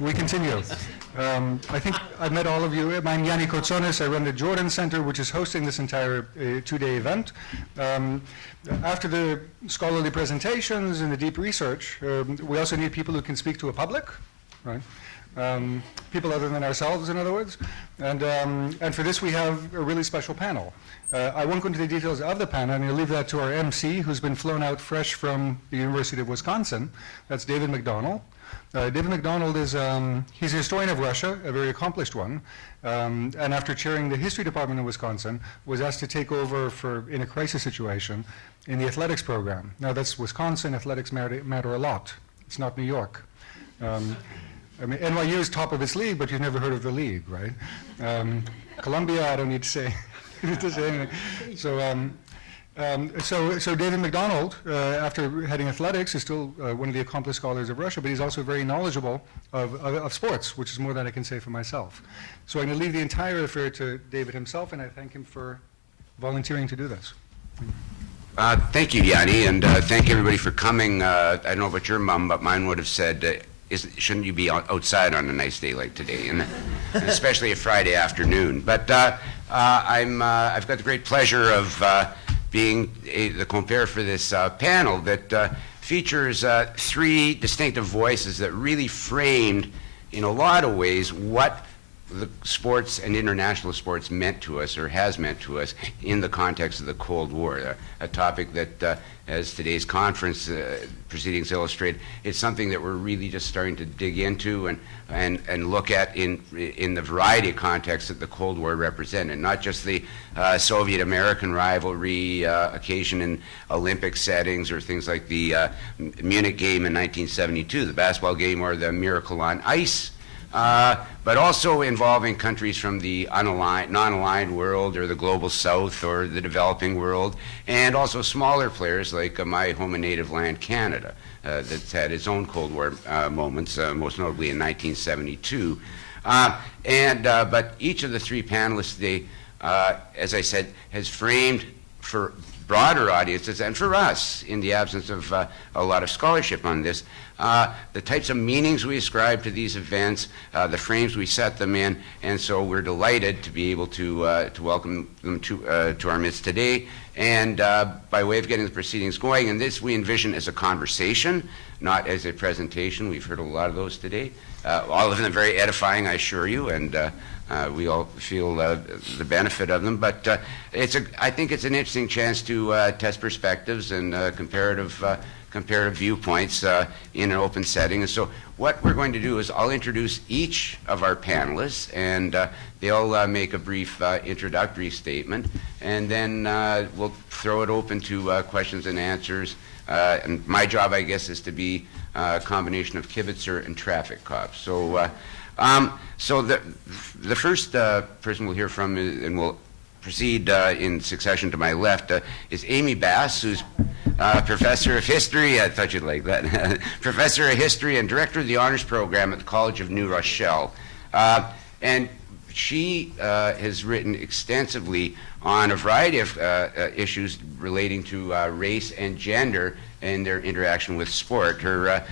We continue. I think I've met all of you. I'm Yanni Kotsonis. I run the Jordan Center, which is hosting this entire two-day event. After the scholarly presentations and the deep research, we also need people who can speak to a public, right? People other than ourselves, in other words. And for this, we have a really special panel. I won't go into the details of the panel. I'm going to leave that to our MC, who's been flown out fresh from the University of Wisconsin. That's David McDonald. David McDonald is he's a historian of Russia, a very accomplished one, and after chairing the history department in Wisconsin, was asked to take over in a crisis situation in the athletics program. Now that's Wisconsin, athletics matter a lot. It's not New York. I mean, NYU is top of its league, but you've never heard of the league, right? Columbia, I don't need to say, anything. So David McDonald, after heading athletics, is still one of the accomplished scholars of Russia, but he's also very knowledgeable of sports, which is more than I can say for myself. So I'm going to leave the entire affair to David himself, and I thank him for volunteering to do this. Thank you, Yanni, and thank everybody for coming. I don't know about your mom, but mine would have said, shouldn't you be outside on a nice day like today, and especially a Friday afternoon. But I've got the great pleasure of being the compere for this panel that features three distinctive voices that really framed, in a lot of ways, what the sports and international sports meant to us, or has meant to us, in the context of the Cold War, a topic that, as today's conference proceedings illustrate, it's something that we're really just starting to dig into and look at in the variety of contexts that the Cold War represented, not just the Soviet-American rivalry occasion in Olympic settings or things like the Munich game in 1972, the basketball game, or the Miracle on Ice, but also involving countries from the non-aligned world, or the global south, or the developing world, and also smaller players like my home and native land, Canada, that's had its own Cold War moments, most notably in 1972. But each of the three panelists today, as I said, has framed for broader audiences and for us, in the absence of a lot of scholarship on this, the types of meanings we ascribe to these events, the frames we set them in, and so we're delighted to be able to welcome them to our midst today. And by way of getting the proceedings going, and this we envision as a conversation, not as a presentation. We've heard a lot of those today. All of them very edifying, I assure you, and we all feel the benefit of them. But I think it's an interesting chance to test perspectives and comparative viewpoints in an open setting. And so what we're going to do is I'll introduce each of our panelists, and they'll make a brief introductory statement, and then we'll throw it open to questions and answers. And my job, I guess, is to be a combination of kibitzer and traffic cop. So the first person we'll hear from, and we'll proceed in succession to my left, is Amy Bass, who's professor of history. I thought you'd like that. Professor of history and director of the honors program at the College of New Rochelle. And she has written extensively on a variety of issues relating to race and gender and their interaction with sport. Her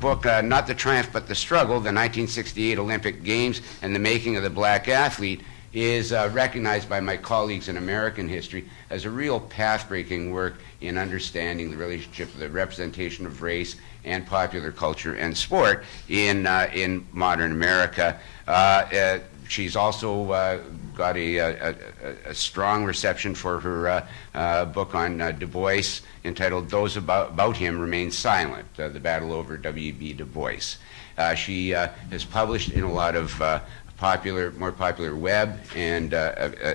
book, Not the Triumph but the Struggle, the 1968 Olympic Games and the Making of the Black Athlete, is recognized by my colleagues in American history as a real path-breaking work in understanding the relationship of the representation of race and popular culture and sport in modern America. She's also got a strong reception for her book on Du Bois, entitled Those About Him Remain Silent, The Battle Over W.B. Du Bois. She has published in a lot of more popular web and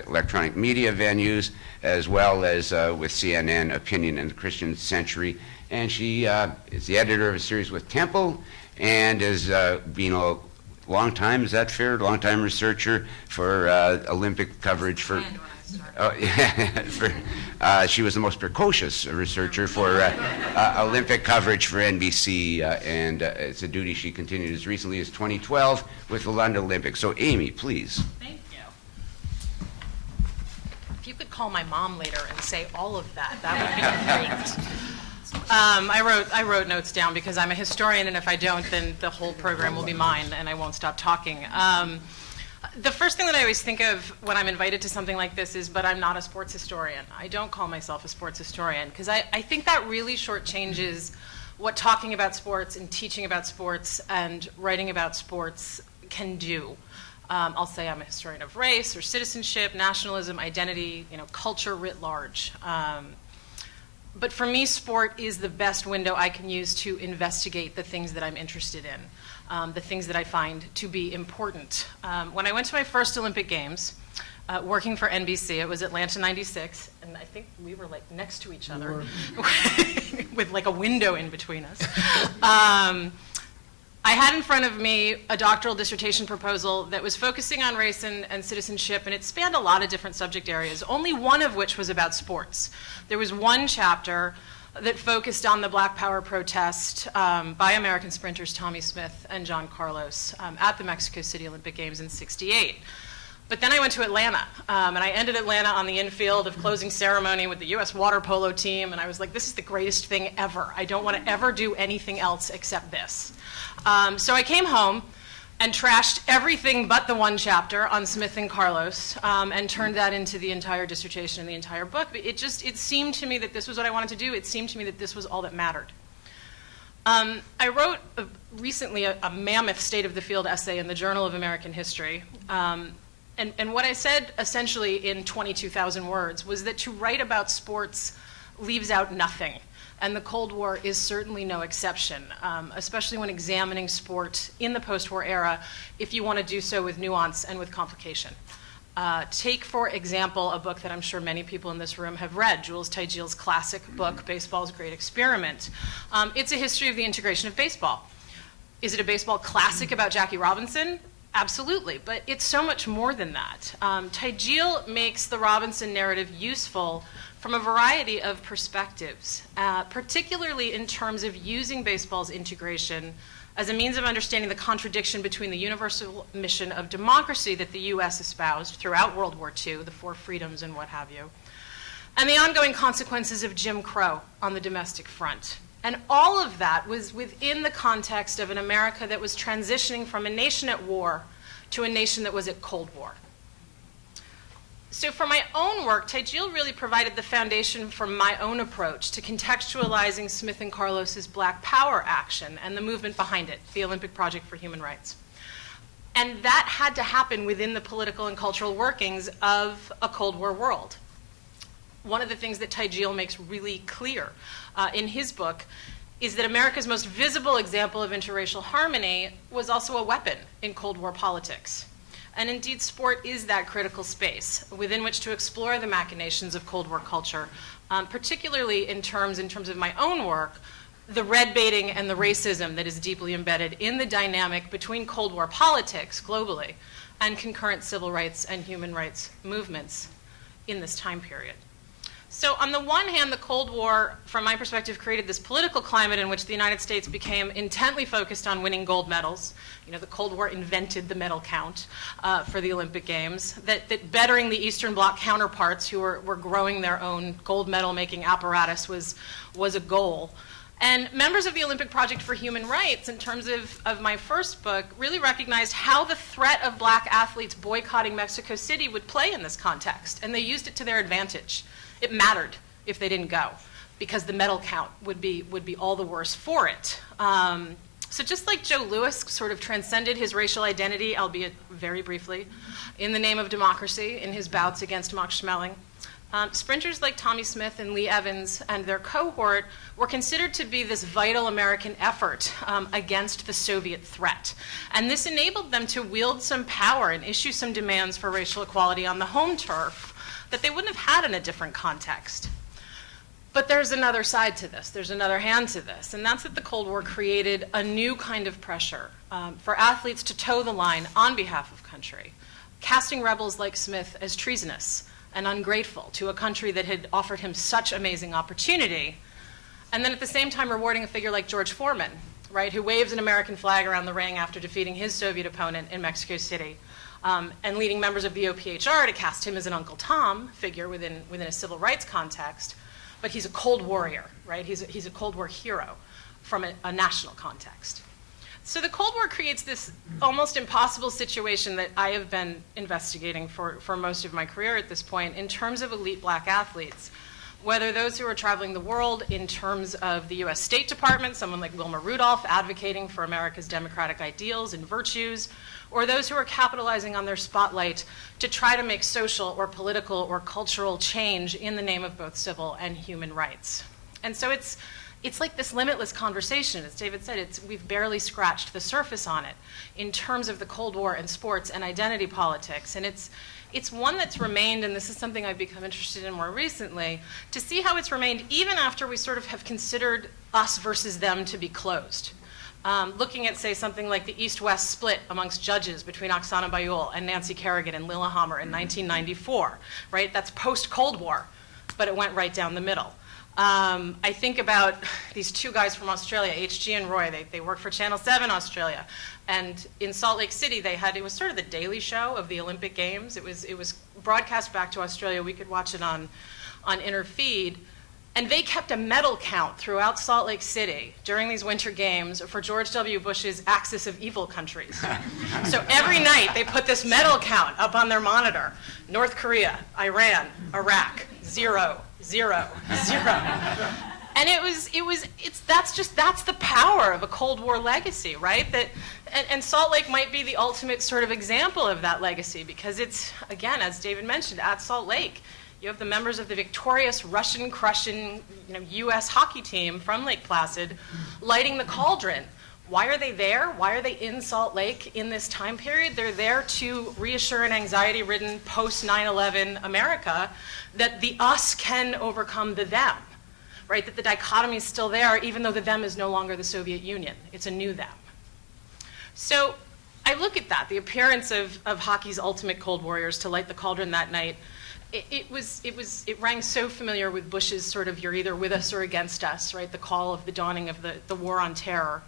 electronic media venues, as well as with CNN, Opinion, and the Christian Century. And she is the editor of a series with Temple, and has been a long time, is that fair? Long time researcher for Olympic coverage for. She was the most precocious researcher for Olympic coverage for NBC, and it's a duty she continued as recently as 2012 with the London Olympics. So, Amy, please. Thank you. If you could call my mom later and say all of that, that would be great. I wrote notes down because I'm a historian, and if I don't, then the whole program will be mine, and I won't stop talking. The first thing that I always think of when I'm invited to something like this is, but I'm not a sports historian. I don't call myself a sports historian, because I think that really shortchanges what talking about sports and teaching about sports and writing about sports can do. I'll say I'm a historian of race or citizenship, nationalism, identity, culture writ large. But for me, sport is the best window I can use to investigate the things that I'm interested in, the things that I find to be important. When I went to my first Olympic Games, working for NBC, it was Atlanta '96, and I think we were like next to each other with like a window in between us. I had in front of me a doctoral dissertation proposal that was focusing on race and citizenship, and it spanned a lot of different subject areas, only one of which was about sports. There was one chapter that focused on the Black Power protest by American sprinters Tommy Smith and John Carlos at the Mexico City Olympic Games in '68. But then I went to Atlanta, and I ended Atlanta on the infield of closing ceremony with the U.S. water polo team, and I was like, this is the greatest thing ever. I don't want to ever do anything else except this. So I came home and trashed everything but the one chapter on Smith and Carlos, and turned that into the entire dissertation and the entire book. But it seemed to me that this was what I wanted to do. It seemed to me that this was all that mattered. I wrote recently a mammoth State of the Field essay in the Journal of American History. And what I said essentially in 22,000 words was that to write about sports leaves out nothing. And the Cold War is certainly no exception, especially when examining sport in the post-war era, if you want to do so with nuance and with complication. Take, for example, a book that I'm sure many people in this room have read, Jules Teigel's classic book, Baseball's Great Experiment. It's a history of the integration of baseball. Is it a baseball classic about Jackie Robinson? Absolutely, but it's so much more than that. Teigel makes the Robinson narrative useful from a variety of perspectives, particularly in terms of using baseball's integration as a means of understanding the contradiction between the universal mission of democracy that the U.S. espoused throughout World War II, the four freedoms and what have you, and the ongoing consequences of Jim Crow on the domestic front. And all of that was within the context of an America that was transitioning from a nation at war to a nation that was at Cold War. So for my own work, Teigel really provided the foundation for my own approach to contextualizing Smith and Carlos's Black Power action and the movement behind it, the Olympic Project for Human Rights. And that had to happen within the political and cultural workings of a Cold War world. One of the things that Teigel makes really clear in his book is that America's most visible example of interracial harmony was also a weapon in Cold War politics. And indeed, sport is that critical space within which to explore the machinations of Cold War culture, particularly in terms of my own work, the red baiting and the racism that is deeply embedded in the dynamic between Cold War politics globally and concurrent civil rights and human rights movements in this time period. So on the one hand, the Cold War, from my perspective, created this political climate in which the United States became intently focused on winning gold medals. You know, the Cold War invented the medal count for the Olympic Games, that bettering the Eastern Bloc counterparts who were growing their own gold medal-making apparatus was a goal. And members of the Olympic Project for Human Rights, in terms of my first book, really recognized how the threat of black athletes boycotting Mexico City would play in this context, and they used it to their advantage. It mattered if they didn't go, because the medal count would be all the worse for it. So just like Joe Louis sort of transcended his racial identity, albeit very briefly, in the name of democracy in his bouts against Max Schmeling, sprinters like Tommy Smith and Lee Evans and their cohort were considered to be this vital American effort against the Soviet threat. And this enabled them to wield some power and issue some demands for racial equality on the home turf that they wouldn't have had in a different context. But there's another side to this, there's another hand to this, and that's that the Cold War created a new kind of pressure for athletes to toe the line on behalf of country, casting rebels like Smith as treasonous and ungrateful to a country that had offered him such amazing opportunity, and then at the same time rewarding a figure like George Foreman, right, who waves an American flag around the ring after defeating his Soviet opponent in Mexico City, and leading members of the OPHR to cast him as an Uncle Tom figure within a civil rights context. but he's a Cold Warrior, right? He's a Cold War hero from a national context. So the Cold War creates this almost impossible situation that I have been investigating for most of my career at this point in terms of elite black athletes, whether those who are traveling the world in terms of the US State Department, someone like Wilma Rudolph advocating for America's democratic ideals and virtues, or those who are capitalizing on their spotlight to try to make social or political or cultural change in the name of both civil and human rights. And so it's like this limitless conversation. As David said, we've barely scratched the surface on it in terms of the Cold War and sports and identity politics. And it's one that's remained, and this is something I've become interested in more recently, to see how it's remained even after we sort of have considered us versus them to be closed. Looking at, say, something like the East-West split amongst judges between Oksana Bayul and Nancy Kerrigan and Lillehammer in 1994, right? That's post-Cold War, but it went right down the middle. I think about these two guys from Australia, HG and Roy. They work for Channel 7 Australia. And in Salt Lake City, it was sort of the Daily Show of the Olympic Games. It was broadcast back to Australia. We could watch it on interfeed. And they kept a medal count throughout Salt Lake City during these winter games for George W. Bush's Axis of Evil countries. So every night they put this medal count up on their monitor. North Korea, Iran, Iraq, 0, 0, 0. And that's the power of a Cold War legacy, right? And Salt Lake might be the ultimate sort of example of that legacy because it's, again, as David mentioned, at Salt Lake, you have the members of the victorious Russian-crushing, U.S. hockey team from Lake Placid lighting the cauldron. Why are they there? Why are they in Salt Lake in this time period? They're there to reassure an anxiety-ridden post-9/11 America that the us can overcome the them, right? That the dichotomy is still there, even though the them is no longer the Soviet Union. It's a new them. So I look at that, the appearance of hockey's ultimate Cold Warriors to light the cauldron that night. It rang so familiar with Bush's sort of "you're either with us or against us," right? The call of the dawning of the war on terror.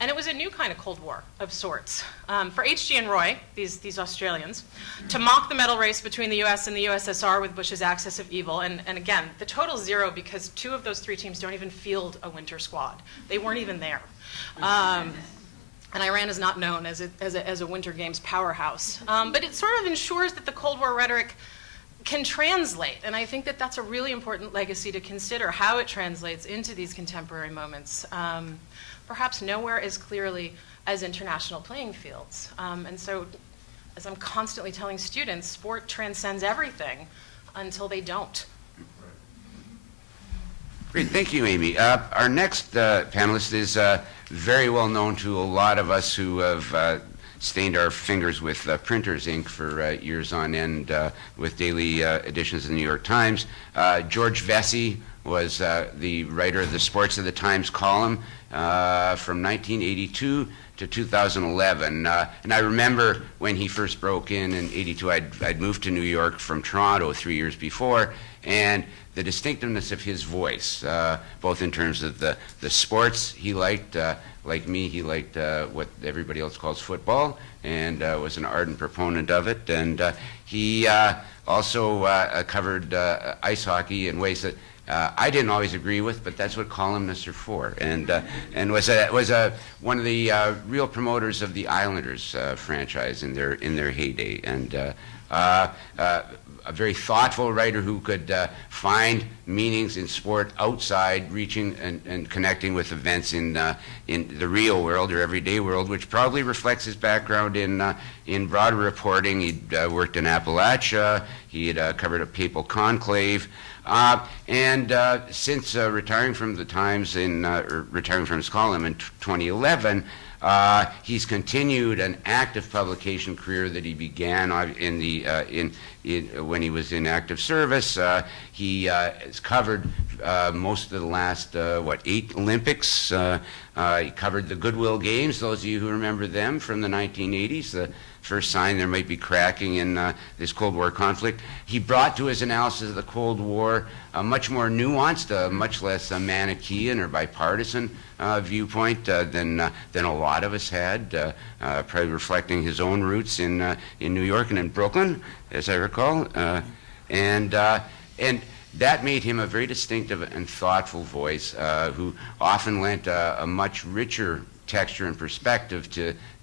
And it was a new kind of Cold War of sorts. For HG and Roy, these Australians, to mock the medal race between the US and the USSR with Bush's Axis of Evil, and again, the total 0 because 2 of those 3 teams don't even field a winter squad. They weren't even there. And Iran is not known as a Winter Games powerhouse. But it sort of ensures that the Cold War rhetoric can translate, and I think that that's a really important legacy to consider, how it translates into these contemporary moments, perhaps nowhere as clearly as international playing fields. And so, as I'm constantly telling students, sport transcends everything until they don't. Great, thank you, Amy. Our next panelist is very well known to a lot of us who have stained our fingers with printer's ink for years on end with daily editions of the New York Times. George Vecsey was the writer of the Sports of the Times column from 1982 to 2011. And I remember when he first broke in 82, I'd moved to New York from Toronto 3 years before, and the distinctiveness of his voice, both in terms of the sports he liked, like me, he liked what everybody else calls football, and was an ardent proponent of it. And he also covered ice hockey in ways that I didn't always agree with, but that's what columnists are for. And was one of the real promoters of the Islanders franchise in their heyday. And a very thoughtful writer who could find meanings in sport outside reaching and connecting with events in the real world or everyday world, which probably reflects his background in broader reporting. He'd worked in Appalachia. He had covered a papal conclave. And since retiring from the Times or retiring from his column in 2011, he's continued an active publication career that he began when he was in active service. He has covered most of the last 8 Olympics. He covered the Goodwill Games. Those of you who remember them from the 1980s, the first sign there might be cracking in this Cold War conflict. He brought to his analysis of the Cold War a much more nuanced, much less Manichaean or bipartisan viewpoint than a lot of us had, probably reflecting his own roots in New York and in Brooklyn, as I recall. And that made him a very distinctive and thoughtful voice who often lent a much richer texture and perspective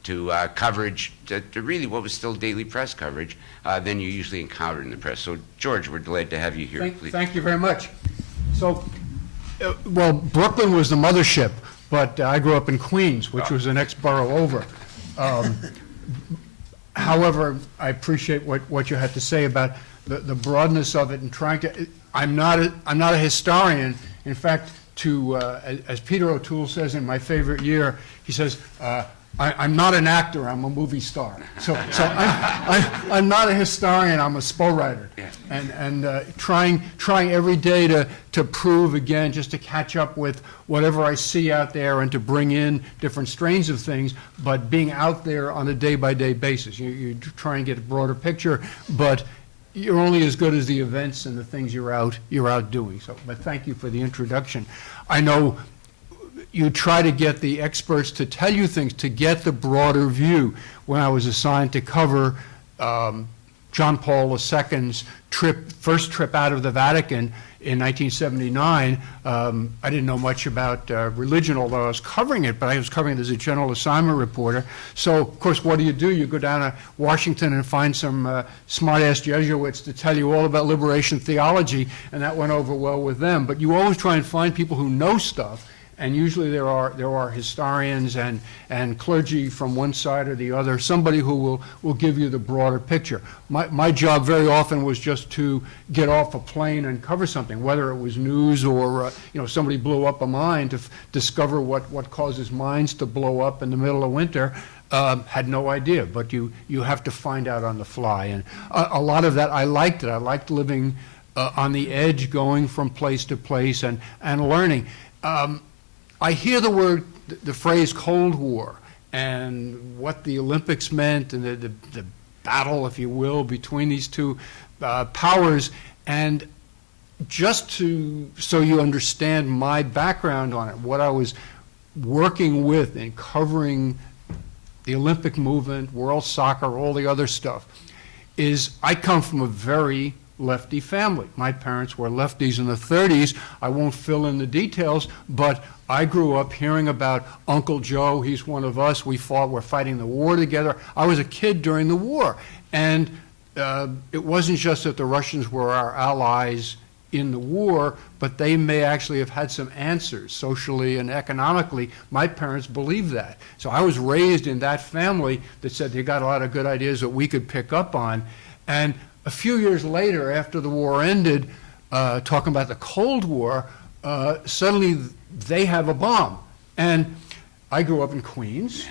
to coverage, to really what was still daily press coverage than you usually encountered in the press. So, George, we're delighted to have you here. Please. Thank you very much. So, well, Brooklyn was the mothership, but I grew up in Queens, which was the next borough over. However, I appreciate what you had to say about the broadness of it and trying to. I'm not a historian. In fact, as Peter O'Toole says in My Favorite Year, he says, I'm not an actor, I'm a movie star. So I'm not a historian, I'm a SPO writer. Yeah. And trying every day to prove again, just to catch up with whatever I see out there and to bring in different strains of things, but being out there on a day-by-day basis. You try and get a broader picture, but you're only as good as the events and the things you're out doing. So, but thank you for the introduction. I know you try to get the experts to tell you things to get the broader view. When I was assigned to cover John Paul II's first trip out of the Vatican in 1979, I didn't know much about religion, although I was covering it, but I was covering it as a general assignment reporter. So, of course, what do? You go down to Washington and find some smart-ass Jesuits to tell you all about liberation theology, and that went over well with them. But you always try and find people who know stuff, and usually there are historians and clergy from one side or the other, somebody who will give you the broader picture. My job very often was just to get off a plane and cover something, whether it was news or somebody blew up a mine, to discover what causes mines to blow up in the middle of winter. Had no idea, but you have to find out on the fly. And a lot of that, I liked it. I liked living on the edge, going from place to place and learning. I hear the phrase Cold War and what the Olympics meant and the battle, if you will, between these two powers. And just so you understand my background on it, what I was working with in covering the Olympic movement, world soccer, all the other stuff, is I come from a very lefty family. My parents were lefties in the 30s. I won't fill in the details, but I grew up hearing about Uncle Joe. He's one of us. We're fighting the war together. I was a kid during the war. And it wasn't just that the Russians were our allies in the war, but they may actually have had some answers socially and economically. My parents believed that. So I was raised in that family that said they got a lot of good ideas that we could pick up on. And a few years later, after the war ended, talking about the Cold War, suddenly they have a bomb. And I grew up in Queens,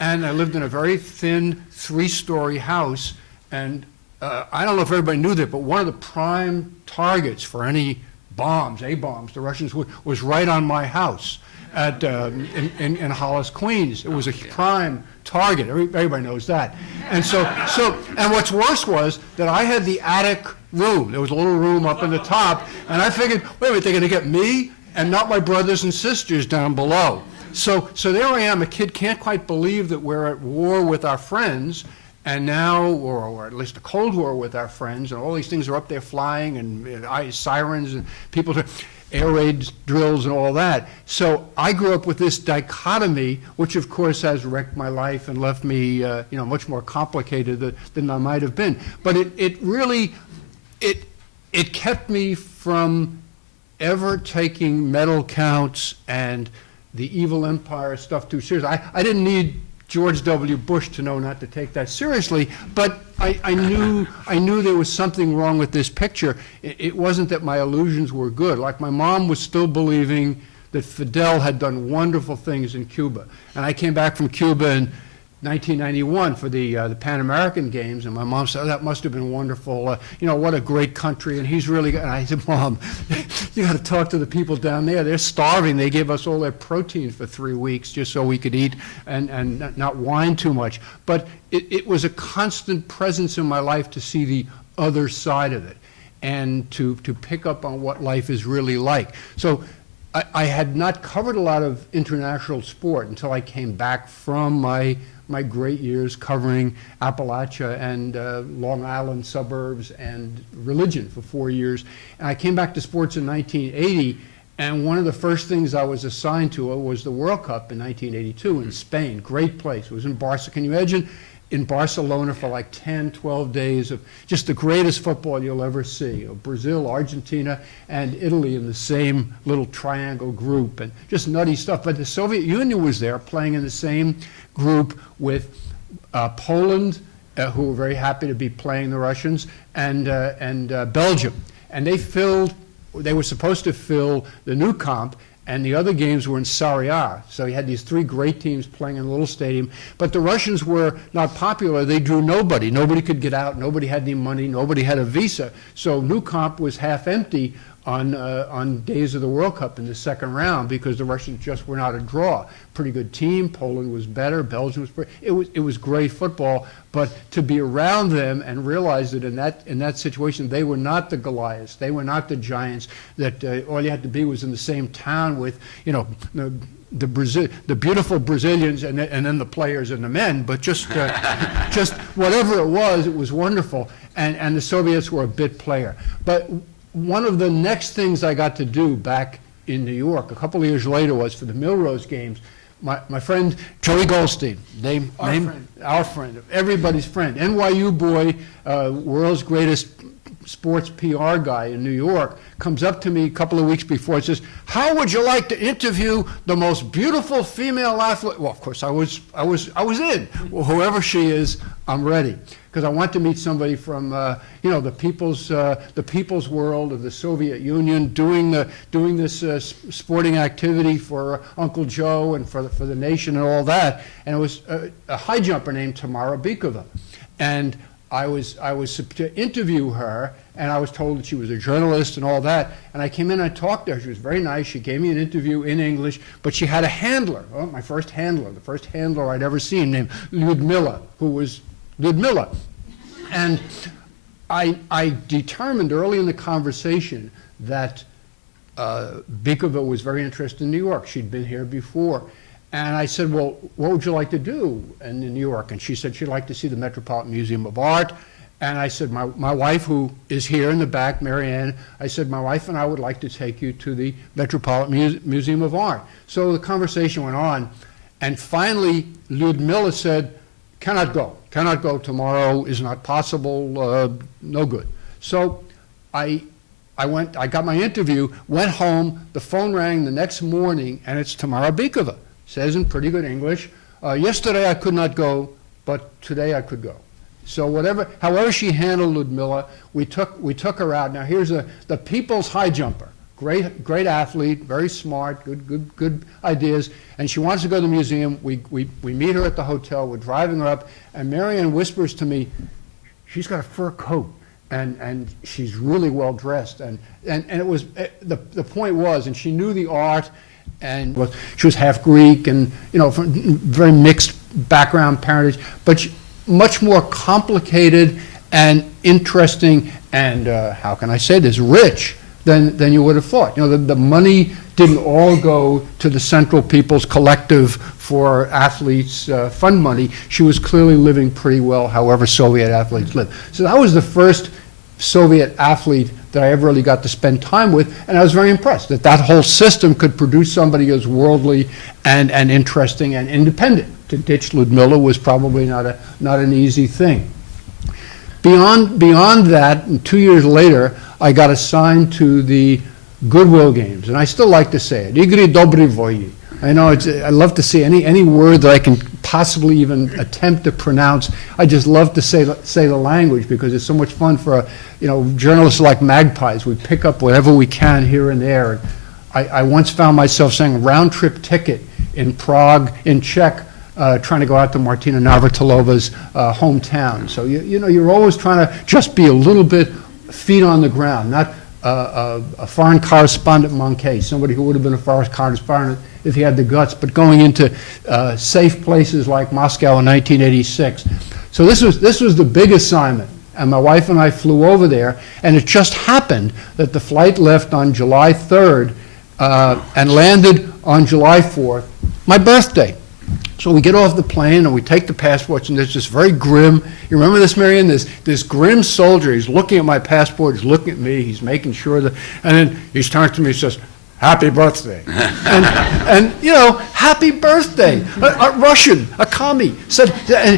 and I lived in a very thin 3-story house. And I don't know if everybody knew that, but one of the prime targets for any bombs, A-bombs, the Russians was right on my house in Hollis, Queens. It was a prime target. Everybody knows that. And and what's worse was that I had the attic room. There was a little room up in the top, and I figured, wait a minute, they're going to get me and not my brothers and sisters down below. So there I am, a kid can't quite believe that we're at war with our friends, and now, or at least a Cold War with our friends, and all these things are up there flying, and sirens, and people, air raid drills and all that. So I grew up with this dichotomy, which of course has wrecked my life and left me much more complicated than I might have been. But it really kept me from ever taking medal counts and the evil empire stuff too seriously. I didn't need George W. Bush to know not to take that seriously, but I knew there was something wrong with this picture. It wasn't that my illusions were good. Like, my mom was still believing that Fidel had done wonderful things in Cuba. And I came back from Cuba in 1991 for the Pan American Games, and my mom said, oh, that must have been wonderful. What a great country, and he's really good. And I said, Mom, you got to talk to the people down there. They're starving. They gave us all their protein for 3 weeks just so we could eat and not whine too much. But it was a constant presence in my life to see the other side of it and to pick up on what life is really like. So I had not covered a lot of international sport until I came back from my great years covering Appalachia and Long Island suburbs and religion for 4 years. And I came back to sports in 1980, and one of the first things I was assigned to was the World Cup in 1982 in Spain. Great place. It was in Barcelona. Can you imagine? In Barcelona for like 10, 12 days of just the greatest football you'll ever see. Brazil, Argentina, and Italy in the same little triangle group, and just nutty stuff. But the Soviet Union was there playing in the same group with Poland, who were very happy to be playing the Russians, and Belgium. And they were supposed to fill the Nou Camp, and the other games were in Sarıyer. So you had these three great teams playing in a little stadium. But the Russians were not popular. They drew nobody. Nobody could get out. Nobody had any money. Nobody had a visa. So Nou Camp was half empty on days of the World Cup in the second round because the Russians just were not a draw. Pretty good team. Poland was better. Belgium was pretty. It was great football. But to be around them and realize that in that situation they were not the Goliaths. They were not the giants. That all you had to be was in the same town with the beautiful Brazilians and then the players and the men. But just whatever it was wonderful. And the Soviets were a bit player. But one of the next things I got to do back in New York a couple of years later was for the Milrose Games. My friend Joey Goldstein, our friend, everybody's friend, NYU boy, world's greatest sports PR guy in New York, comes up to me a couple of weeks before and says, "How would you like to interview the most beautiful female athlete?" Well, of course, I was in. Well, whoever she is, I'm ready, because I want to meet somebody from the people's world of the Soviet Union, doing this sporting activity for Uncle Joe and for the nation and all that. And it was a high jumper named Tamara Bikova, and I was to interview her, and I was told that she was a journalist and all that. And I came in and I talked to her. She was very nice. She gave me an interview in English, but she had a handler. Oh, the first handler I'd ever seen, named Lyudmila, who was Lyudmila. And I determined early in the conversation that Bikova was very interested in New York. She'd been here before. And I said, well, what would you like to do in New York? And she said she'd like to see the Metropolitan Museum of Art. And I said, my wife, who is here in the back, Marianne, I said, my wife and I would like to take you to the Metropolitan Museum of Art. So the conversation went on. And finally, Lyudmila said, cannot go tomorrow, is not possible, no good. So I got my interview, went home, the phone rang the next morning, and it's Tamara Bikova. Says in pretty good English, yesterday I could not go, but today I could go. So however she handled Lyudmila, we took her out. Now here's the people's high jumper, great athlete, very smart, good ideas, and she wants to go to the museum. We meet her at the hotel. We're driving her up, and Marianne whispers to me, she's got a fur coat, and she's really well dressed, and it was the point was, and she knew the art. And she was half Greek and, from very mixed background, parentage, but much more complicated and interesting and, how can I say this, rich than you would have thought. The money didn't all go to the Central People's Collective for athletes' fund money. She was clearly living pretty well, however Soviet athletes live. So that was the first Soviet athlete that I ever really got to spend time with, and I was very impressed that whole system could produce somebody as worldly and interesting and independent. To ditch Lyudmila was probably not an easy thing. Beyond that, and 2 years later, I got assigned to the Goodwill Games, and I still like to say it, Igry Dobry Voyi. I know I love to see any word that I can possibly even attempt to pronounce. I just love to say the language because it's so much fun for journalists like magpies. We pick up whatever we can here and there. I once found myself saying round trip ticket in Prague in Czech, trying to go out to Martina Navratilova's hometown. So you're always trying to just be a little bit feet on the ground, not a foreign correspondent manqué, somebody who would have been a foreign correspondent if he had the guts, but going into safe places like Moscow in 1986. So this was the big assignment, and my wife and I flew over there, and it just happened that the flight left on July 3rd and landed on July 4th, my birthday. So we get off the plane and we take the passports, and there's this very grim, you remember this, Marion? This grim soldier, he's looking at my passport, he's looking at me, he's making sure that, and then he turns to me and says, "Happy birthday." and you know, happy birthday. A Russian, a commie, said, I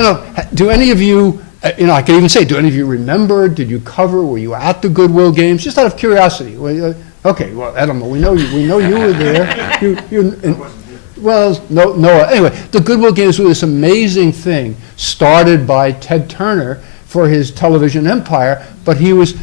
don't know, do any of you, you know, I can even say, do any of you remember, did you cover, were you at the Goodwill Games? Just out of curiosity. Okay, well, I don't know, we know you were there. Well, no. Anyway, the Goodwill Games were this amazing thing started by Ted Turner for his television empire, but he was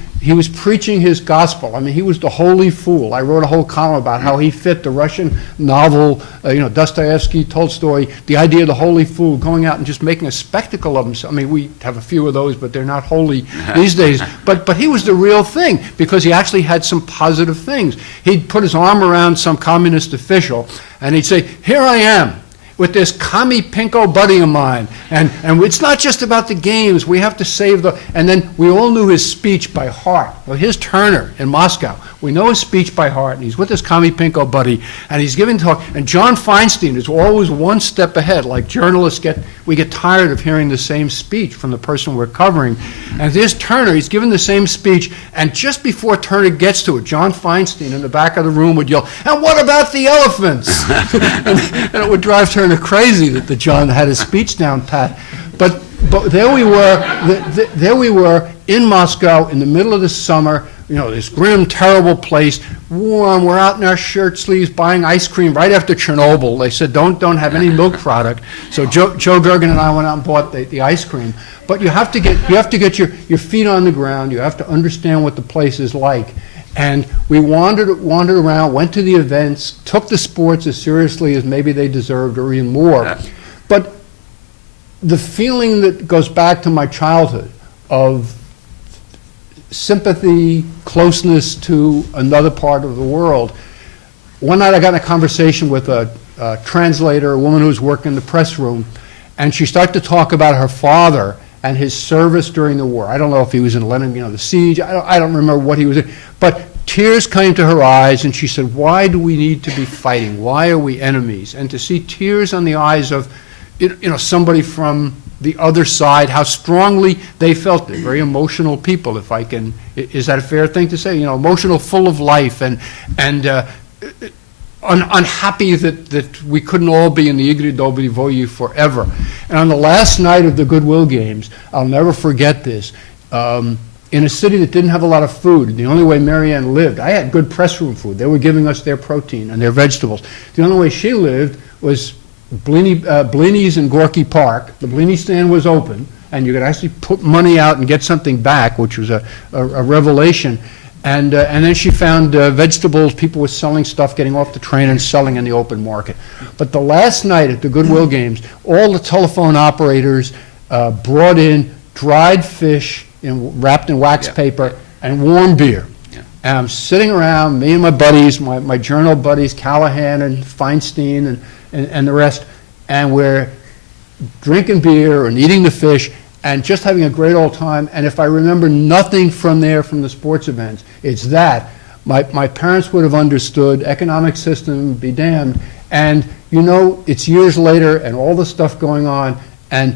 preaching his gospel. I mean, he was the holy fool. I wrote a whole column about how he fit the Russian novel, Dostoevsky, Tolstoy, the idea of the holy fool going out and just making a spectacle of himself. I mean, we have a few of those, but they're not holy these days. But he was the real thing because he actually had some positive things. He'd put his arm around some communist official and he'd say, "Here I am with this commie pinko buddy of mine. And it's not just about the games. We have to save the..." And then we all knew his speech by heart. Well, here's Turner in Moscow. We know his speech by heart, and he's with his commie pinko buddy, and he's giving talk. And John Feinstein is always one step ahead. Like journalists we get tired of hearing the same speech from the person we're covering. And there's Turner. He's giving the same speech, and just before Turner gets to it, John Feinstein in the back of the room would yell, "And what about the elephants?" and it would drive Turner crazy that the John had his speech down pat. But there we were in Moscow in the middle of the summer, you know, this grim, terrible place, warm. We're out in our shirt sleeves buying ice cream right after Chernobyl. They said don't have any milk product. So Joe Durgan and I went out and bought the ice cream. But you have to get your feet on the ground. You have to understand what the place is like. And we wandered around, went to the events, took the sports as seriously as maybe they deserved or even more. But the feeling that goes back to my childhood of sympathy, closeness to another part of the world. One night I got in a conversation with a translator, a woman who was working in the press room, and she started to talk about her father and his service during the war. I don't know if he was in Lenin, the siege. I don't remember what he was in. But tears came to her eyes, and she said, "Why do we need to be fighting? Why are we enemies?" And to see tears on the eyes of somebody from the other side, how strongly they felt it. Very emotional people, if I can. Is that a fair thing to say? Emotional, full of life, and unhappy that we couldn't all be in the Igry Dobry Voyu forever. And on the last night of the Goodwill Games, I'll never forget this, in a city that didn't have a lot of food, the only way Marianne lived, I had good press room food. They were giving us their protein and their vegetables. The only way she lived was Blinis in Gorky Park. The Blini stand was open, and you could actually put money out and get something back, which was a revelation. And then she found vegetables. People were selling stuff, getting off the train and selling in the open market. But the last night at the Goodwill Games, all the telephone operators brought in dried fish wrapped in wax paper and warm beer. And I'm sitting around, me and my buddies, my journal buddies, Callahan and Feinstein and the rest, and we're drinking beer and eating the fish and just having a great old time. And if I remember nothing from the sports events, it's that. My parents would have understood, economic system, be damned. And it's years later and all the stuff going on, and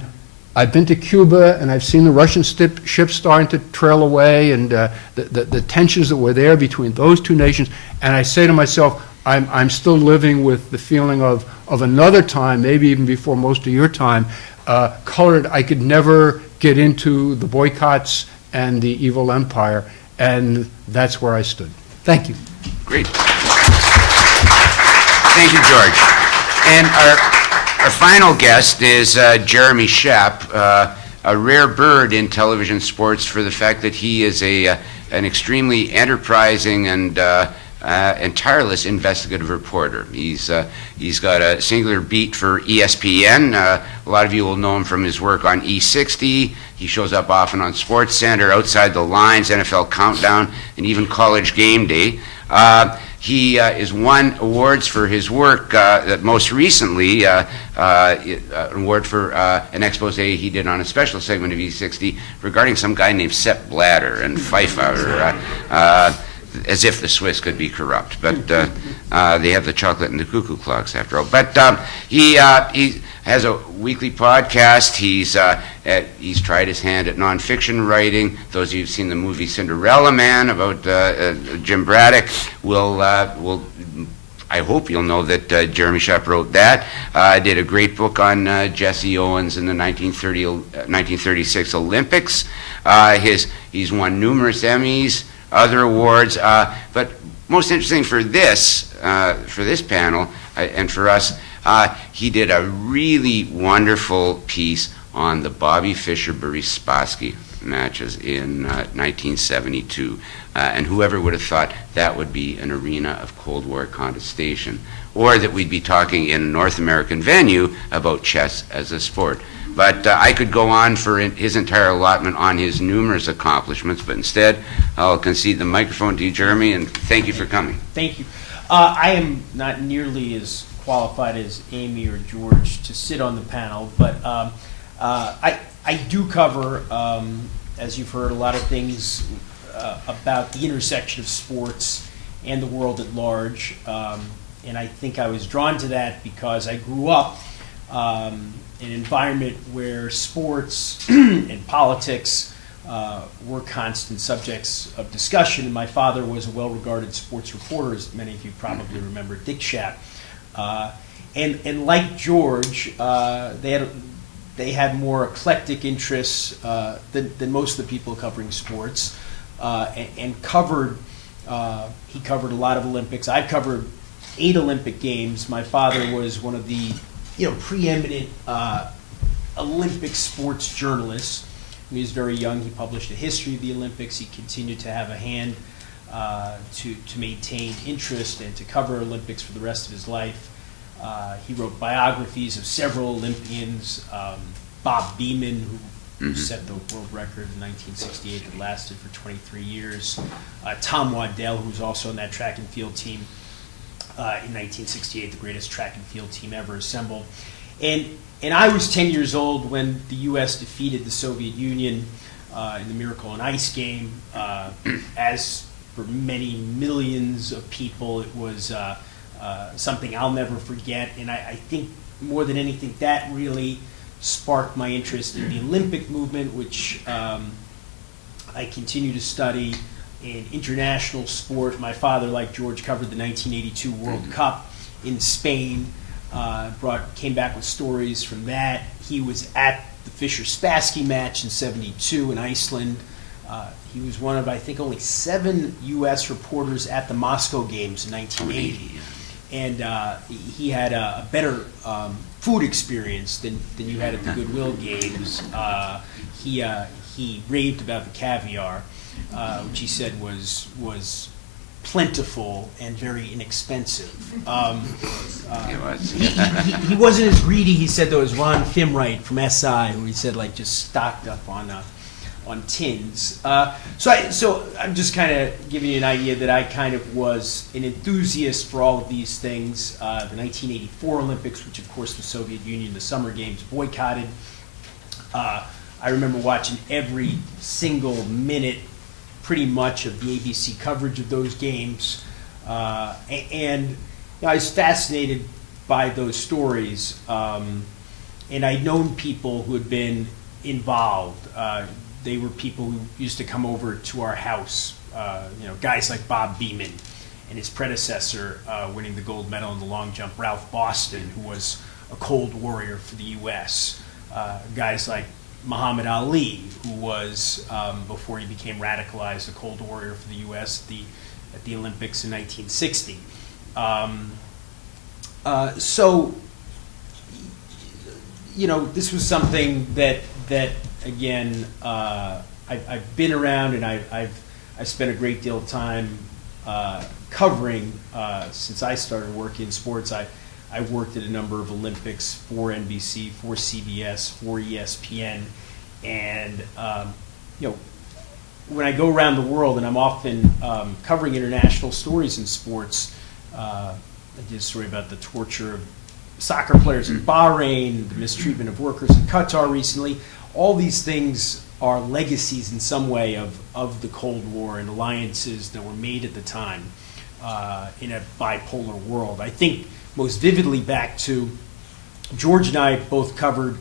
I've been to Cuba and I've seen the Russian ships starting to trail away and the tensions that were there between those two nations. And I say to myself, I'm still living with the feeling of another time, maybe even before most of your time, colored. I could never get into the boycotts and the evil empire, and that's where I stood. Thank you. Great. Thank you, George. And our final guest is Jeremy Schaap, a rare bird in television sports for the fact that he is an extremely enterprising and tireless investigative reporter. He's got a singular beat for ESPN. A lot of you will know him from his work on E60. He shows up often on Sports Center, Outside the Lines, NFL Countdown, and even College Game Day. He has won awards for his work, most recently an award for an expose he did on a special segment of E60 regarding some guy named Sepp Blatter and FIFA. as if the Swiss could be corrupt, but they have the chocolate and the cuckoo clocks after all. But he has a weekly podcast. He's tried his hand at nonfiction writing. Those of you who've seen the movie Cinderella Man about Jim Braddock will I hope you'll know that Jeremy Schaap wrote that. Did a great book on Jesse Owens in the 1936 Olympics. He's won numerous Emmys, other awards, but most interesting for this panel and for us, he did a really wonderful piece on the Bobby Fischer-Barry Spassky matches in 1972. And whoever would have thought that would be an arena of Cold War contestation, or that we'd be talking in a North American venue about chess as a sport. But I could go on for his entire allotment on his numerous accomplishments, but instead I'll concede the microphone to you, Jeremy, and thank you for coming. Thank you. I am not nearly as qualified as Amy or George to sit on the panel, but I do cover, as you've heard, a lot of things about the intersection of sports and the world at large. And I think I was drawn to that because I grew up in an environment where sports and politics were constant subjects of discussion. And my father was a well-regarded sports reporter, as many of you probably remember, Dick Schaap. And like George, they had more eclectic interests than most of the people covering sports, and he covered a lot of Olympics. I've covered 8 Olympic Games. My father was one of the preeminent Olympic sports journalists. When he was very young, he published a history of the Olympics. He continued to have a hand to maintain interest and to cover Olympics for the rest of his life. He wrote biographies of several Olympians. Bob Beamon, who set the world record in 1968 that lasted for 23 years. Tom Waddell, who was also on that track and field team in 1968, the greatest track and field team ever assembled. And I was 10 years old when the U.S. defeated the Soviet Union in the Miracle on Ice game. As for many millions of people, it was something I'll never forget. And I think more than anything, that really sparked my interest in the Olympic movement, which I continue to study in international sport. My father, like George, covered the 1982 World Cup in Spain. Came back with stories from that. He was at the Fischer-Spassky match in '72 in Iceland. He was one of, I think, only 7 U.S. reporters at the Moscow Games in 1980. And he had a better food experience than you had at the Goodwill Games. He raved about the caviar, which he said was plentiful and very inexpensive. He wasn't as greedy, he said, though, as Ron Fimwright from SI, where he said, like, just stocked up on tins. So I'm just kind of giving you an idea that I kind of was an enthusiast for all of these things. The 1984 Olympics, which of course the Soviet Union, the Summer Games, boycotted. I remember watching every single minute, pretty much, of the ABC coverage of those games. And I was fascinated by those stories. And I'd known people who had been involved. They were people who used to come over to our house, guys like Bob Beamon and his predecessor winning the gold medal in the long jump, Ralph Boston, who was a Cold Warrior for the U.S., guys like Muhammad Ali, who was, before he became radicalized, a Cold Warrior for the U.S. at the Olympics in 1960. This was something that again, I've been around, and I've spent a great deal of time covering since I started working in sports. I worked at a number of Olympics for NBC, for CBS, for ESPN, and when I go around the world, and I'm often covering international stories in sports. I did a story about the torture of soccer players in Bahrain, the mistreatment of workers in Qatar recently. All these things are legacies in some way of the Cold War and alliances that were made at the time in a bipolar world. I think most vividly back to George and I both covered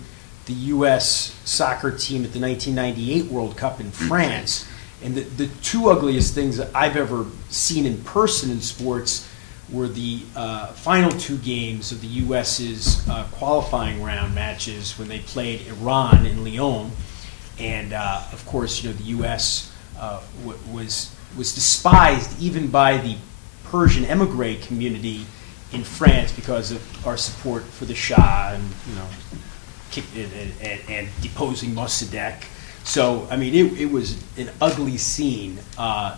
the U.S. soccer team at the 1998 World Cup in France. And the two ugliest things that I've ever seen in person in sports were the final two games of the U.S.'s qualifying round matches when they played Iran in Lyon. And of course, the U.S. Was despised even by the Persian emigre community in France because of our support for the Shah and and deposing Mossadegh. So I mean, it was an ugly scene.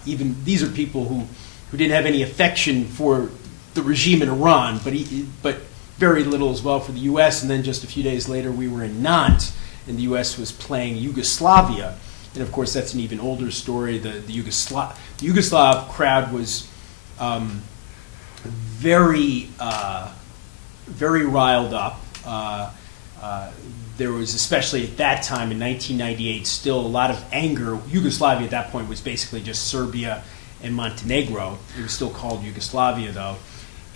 Even these are people who didn't have any affection for the regime in Iran, but very little as well for the U.S. And then just a few days later, we were in Nantes, and the U.S. was playing Yugoslavia. And of course, that's an even older story. The Yugoslav crowd was very riled up. There was, especially at that time in 1998, still a lot of anger. Yugoslavia at that point was basically just Serbia and Montenegro. It was still called Yugoslavia, though.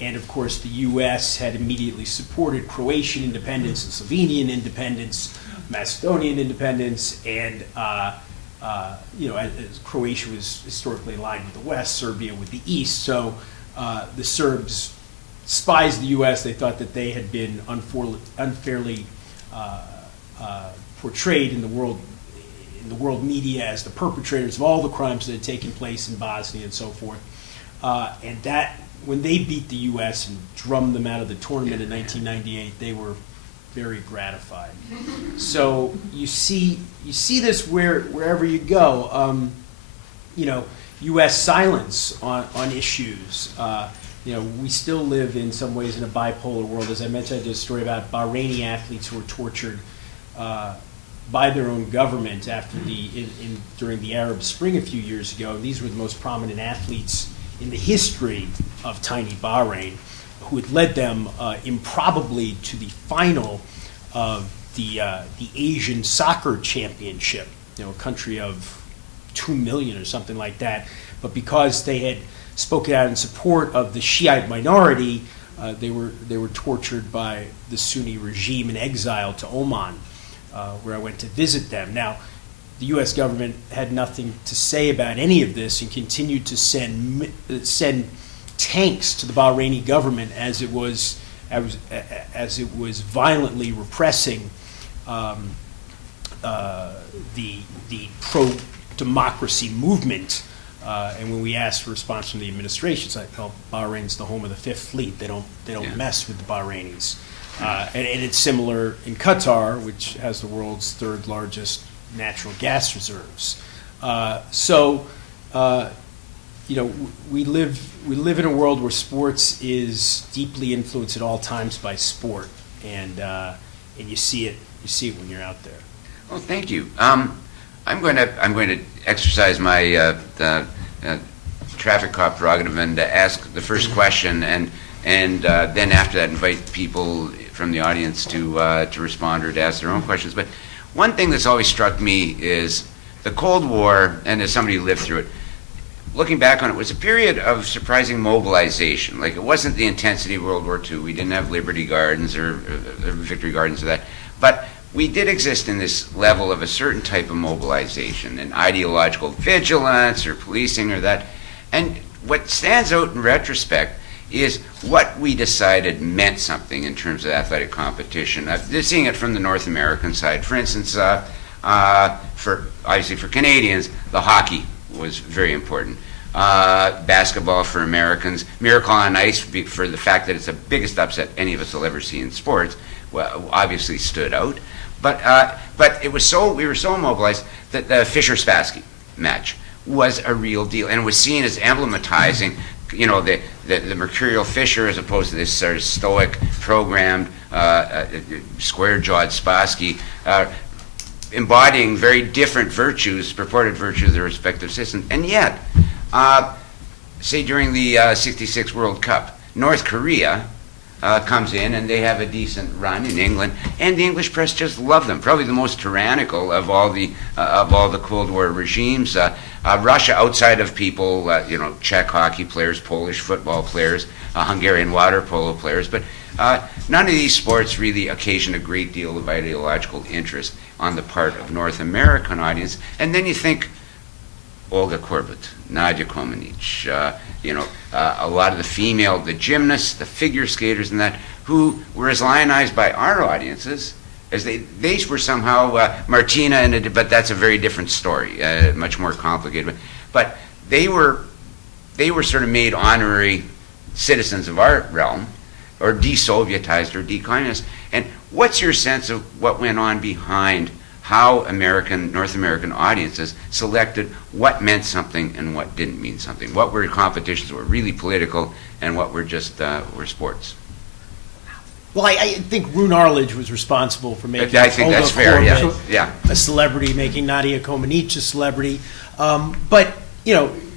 And of course, the U.S. had immediately supported Croatian independence and Slovenian independence, Macedonian independence, and as Croatia was historically aligned with the West, Serbia with the East. So the Serbs despised the U.S. They thought that they had been unfairly portrayed in the world media as the perpetrators of all the crimes that had taken place in Bosnia and so forth. And that when they beat the U.S. and drummed them out of the tournament in 1998, they were very gratified. So you see this wherever you go. U.S. silence on issues. We still live in some ways in a bipolar world. As I mentioned, I did a story about Bahraini athletes who were tortured by their own government after during the Arab Spring a few years ago. These were the most prominent athletes in the history of tiny Bahrain, who had led them improbably to the final of the Asian Soccer Championship. A country of 2 million or something like that, but because they had spoken out in support of the Shiite minority, they were tortured by the Sunni regime and exiled to Oman, where I went to visit them. Now, the U.S. government had nothing to say about any of this and continued to send tanks to the Bahraini government as it was violently repressing the pro-democracy movement. And when we asked for a response from the administration, it's like, "Oh, Bahrain's the home of the Fifth Fleet. They don't mess with the Bahrainis." And it's similar in Qatar, which has the world's third largest natural gas reserves. We live in a world where sports is deeply influenced at all times by sport, and you see it when you're out there. Well, thank you. I'm going to exercise my traffic cop prerogative and ask the first question, and then after that invite people from the audience to respond or to ask their own questions. But one thing that's always struck me is the Cold War, and as somebody who lived through it, looking back on it, was a period of surprising mobilization. Like, it wasn't the intensity of World War II. We didn't have Liberty Gardens or Victory Gardens or that. But we did exist in this level of a certain type of mobilization, and ideological vigilance or policing or that. And what stands out in retrospect is what we decided meant something in terms of athletic competition. They're seeing it from the North American side. For instance, obviously for Canadians, the hockey was very important. Basketball for Americans, Miracle on Ice for the fact that it's the biggest upset any of us will ever see in sports, well, obviously stood out. But we were so mobilized that the Fischer-Spassky match was a real deal, and was seen as emblematizing, the mercurial Fischer as opposed to this sort of stoic, programmed, square-jawed Spassky, embodying very different virtues, purported virtues of their respective systems. And yet, say during the '66 World Cup, North Korea comes in, and they have a decent run in England, and the English press just love them. Probably the most tyrannical of all the Cold War regimes. Russia, outside of people, Czech hockey players, Polish football players, Hungarian water polo players, but none of these sports really occasion a great deal of ideological interest on the part of North American audience. And then you think Olga Korbut, Nadia Comaneci, a lot of the gymnasts, the figure skaters and that, who were as lionized by our audiences as they were somehow Martina, but that's a very different story, much more complicated. But they were sort of made honorary citizens of our realm, or de-Sovietized or de-communist. And what's your sense of what went on behind how North American audiences selected what meant something and what didn't mean something? What were competitions that were really political and what were just were sports? Well, I think Rune Arledge was responsible for making I think Olga that's fair, yeah. Korbut Yeah. a celebrity, making Nadia Comaneci a celebrity. But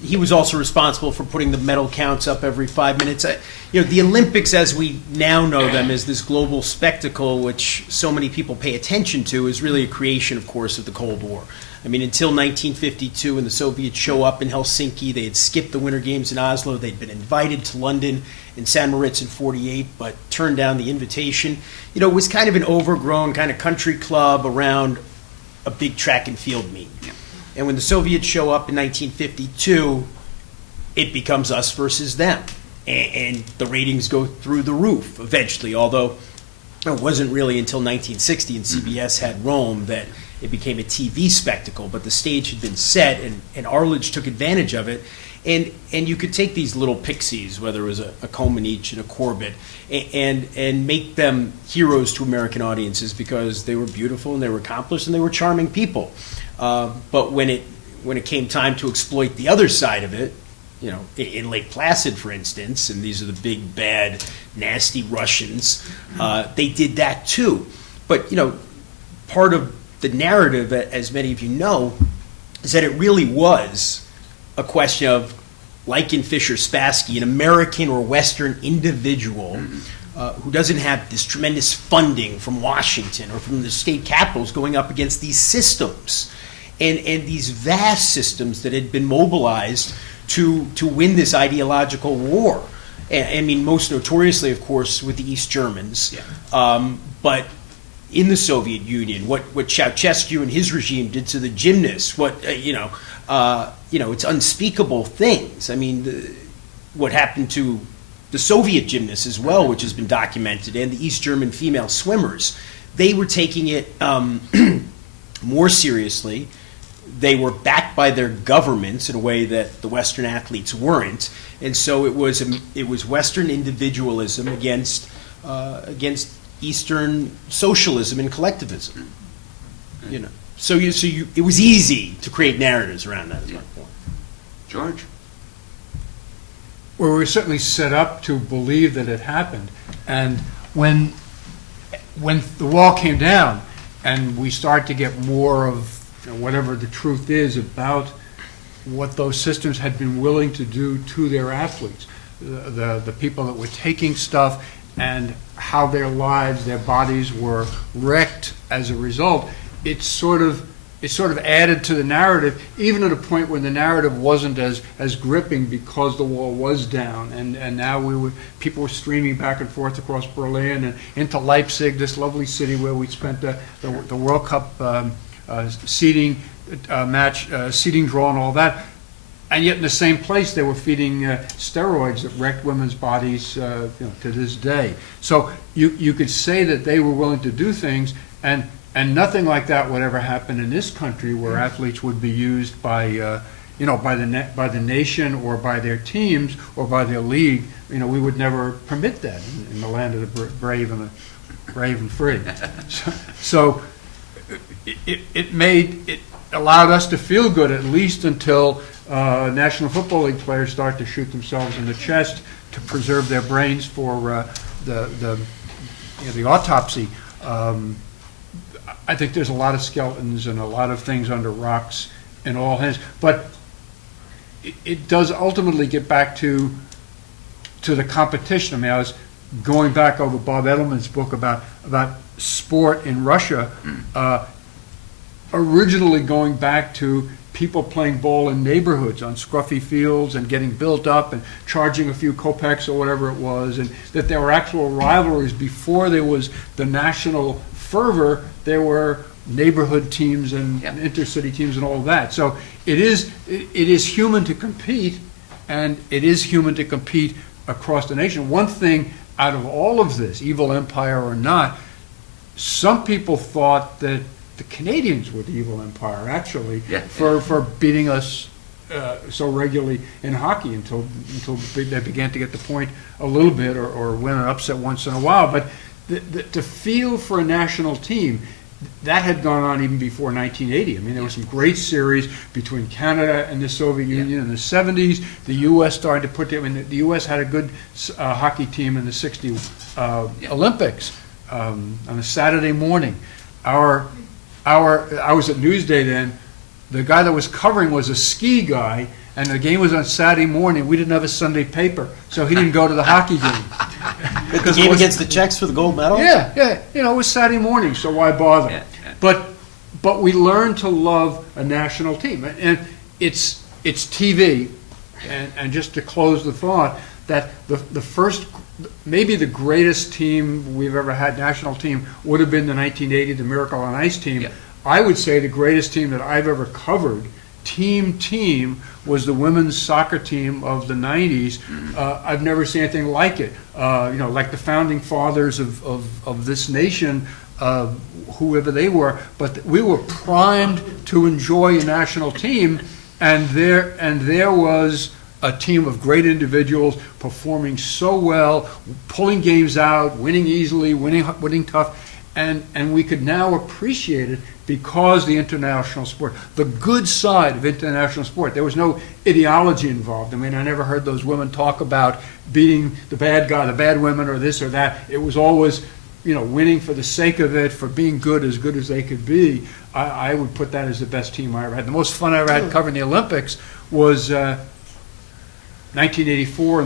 he was also responsible for putting the medal counts up every 5 minutes. The Olympics, as we now know them, as this global spectacle which so many people pay attention to, is really a creation, of course, of the Cold War. I mean, until 1952, when the Soviets show up in Helsinki, they had skipped the Winter Games in Oslo. They'd been invited to London and San Moritz in '48, but turned down the invitation. It was kind of an overgrown kind of country club around a big track and field meet. Yeah. And when the Soviets show up in 1952, it becomes us versus them. And the ratings go through the roof eventually, although it wasn't really until 1960 and CBS had Rome that it became a TV spectacle. But the stage had been set, and Arledge took advantage of it. And you could take these little pixies, whether it was a Comaneci and a Korbut, and make them heroes to American audiences because they were beautiful and they were accomplished and they were charming people. But when it came time to exploit the other side of it, in Lake Placid, for instance, and these are the big, bad, nasty Russians, they did that too. But, part of the narrative, as many of you know, is that it really was a question of, like in Fisher-Spassky, an American or Western individual who doesn't have this tremendous funding from Washington or from the state capitals going up against these systems. And these vast systems that had been mobilized to win this ideological war. I mean, most notoriously, of course, with the East Germans. Yeah. But in the Soviet Union, what Ceausescu and his regime did to the gymnasts, it's unspeakable things. I mean, what happened to the Soviet gymnasts as well, which has been documented, and the East German female swimmers, they were taking it more seriously. They were backed by their governments in a way that the Western athletes weren't, and so it was Western individualism against Eastern socialism and collectivism. So it was easy to create narratives around that. Is my point. George? Well, we were certainly set up to believe that it happened, and when the wall came down, and we started to get more of whatever the truth is about what those systems had been willing to do to their athletes, the people that were taking stuff, and how their lives, their bodies were wrecked as a result. It sort of added to the narrative, even at a point when the narrative wasn't as gripping because the wall was down, and now people were streaming back and forth across Berlin and into Leipzig, this lovely city where we spent the World Cup seeding draw and all that. And yet in the same place, they were feeding steroids that wrecked women's bodies to this day. So you could say that they were willing to do things, and nothing like that would ever happen in this country, where athletes would be used by the nation or by their teams or by their league. We would never permit that in the land of the brave and free. So it allowed us to feel good, at least until National Football League players start to shoot themselves in the chest to preserve their brains for the autopsy. I think there's a lot of skeletons and a lot of things under rocks in all hands, but it does ultimately get back to the competition. I mean, going back over Bob Edelman's book about sport in Russia, originally going back to people playing ball in neighborhoods on scruffy fields and getting built up and charging a few kopecks or whatever it was, and that there were actual rivalries before there was the national fervor. There were neighborhood teams and intercity teams and all of that. So it is human to compete, and it is human to compete across the nation. One thing out of all of this, evil empire or not, some people thought that the Canadians were the evil empire, actually, for beating us so regularly in hockey until they began to get the point a little bit, or win an upset once in a while. But the feel for a national team, that had gone on even before 1980. I mean, there were some great series between Canada and the Soviet Union in the 70s. The U.S. started to put them in. The U.S. had a good hockey team in the 60 Olympics on a Saturday morning. I was at Newsday then. The guy that was covering was a ski guy, and the game was on Saturday morning. We didn't have a Sunday paper, so he didn't go to the hockey game. The game against the Czechs for the gold medal? Yeah. It was Saturday morning, so why bother? But we learned to love a national team, and it's TV. And just to close the thought, that the first, maybe the greatest team we've ever had, national team, would have been the 1980, the Miracle on Ice team. Yeah. I would say the greatest team that I've ever covered, team, was the women's soccer team of the 90s. I've never seen anything like it. Like the founding fathers of this nation, whoever they were, but we were primed to enjoy a national team, and there was a team of great individuals performing so well, pulling games out, winning easily, winning tough, and we could now appreciate it because the international sport, the good side of international sport, there was no ideology involved. I mean, I never heard those women talk about beating the bad guy, the bad women, or this or that. It was always, winning for the sake of it, for being good as they could be. I would put that as the best team I ever had. The most fun I ever had covering the Olympics was 1984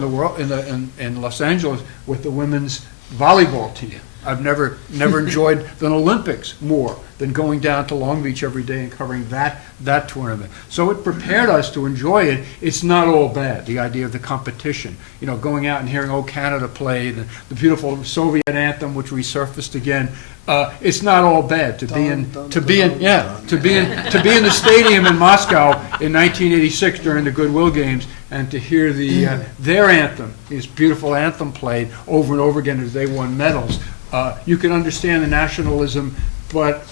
in Los Angeles with the women's volleyball team. I've never enjoyed the Olympics more than going down to Long Beach every day and covering that tournament. So it prepared us to enjoy it. It's not all bad, the idea of the competition. Going out and hearing "Oh Canada" play, the beautiful Soviet anthem, which resurfaced again. It's not all bad to be in the stadium in Moscow in 1986 during the Goodwill Games, and to hear their anthem, this beautiful anthem, played over and over again as they won medals. You can understand the nationalism, but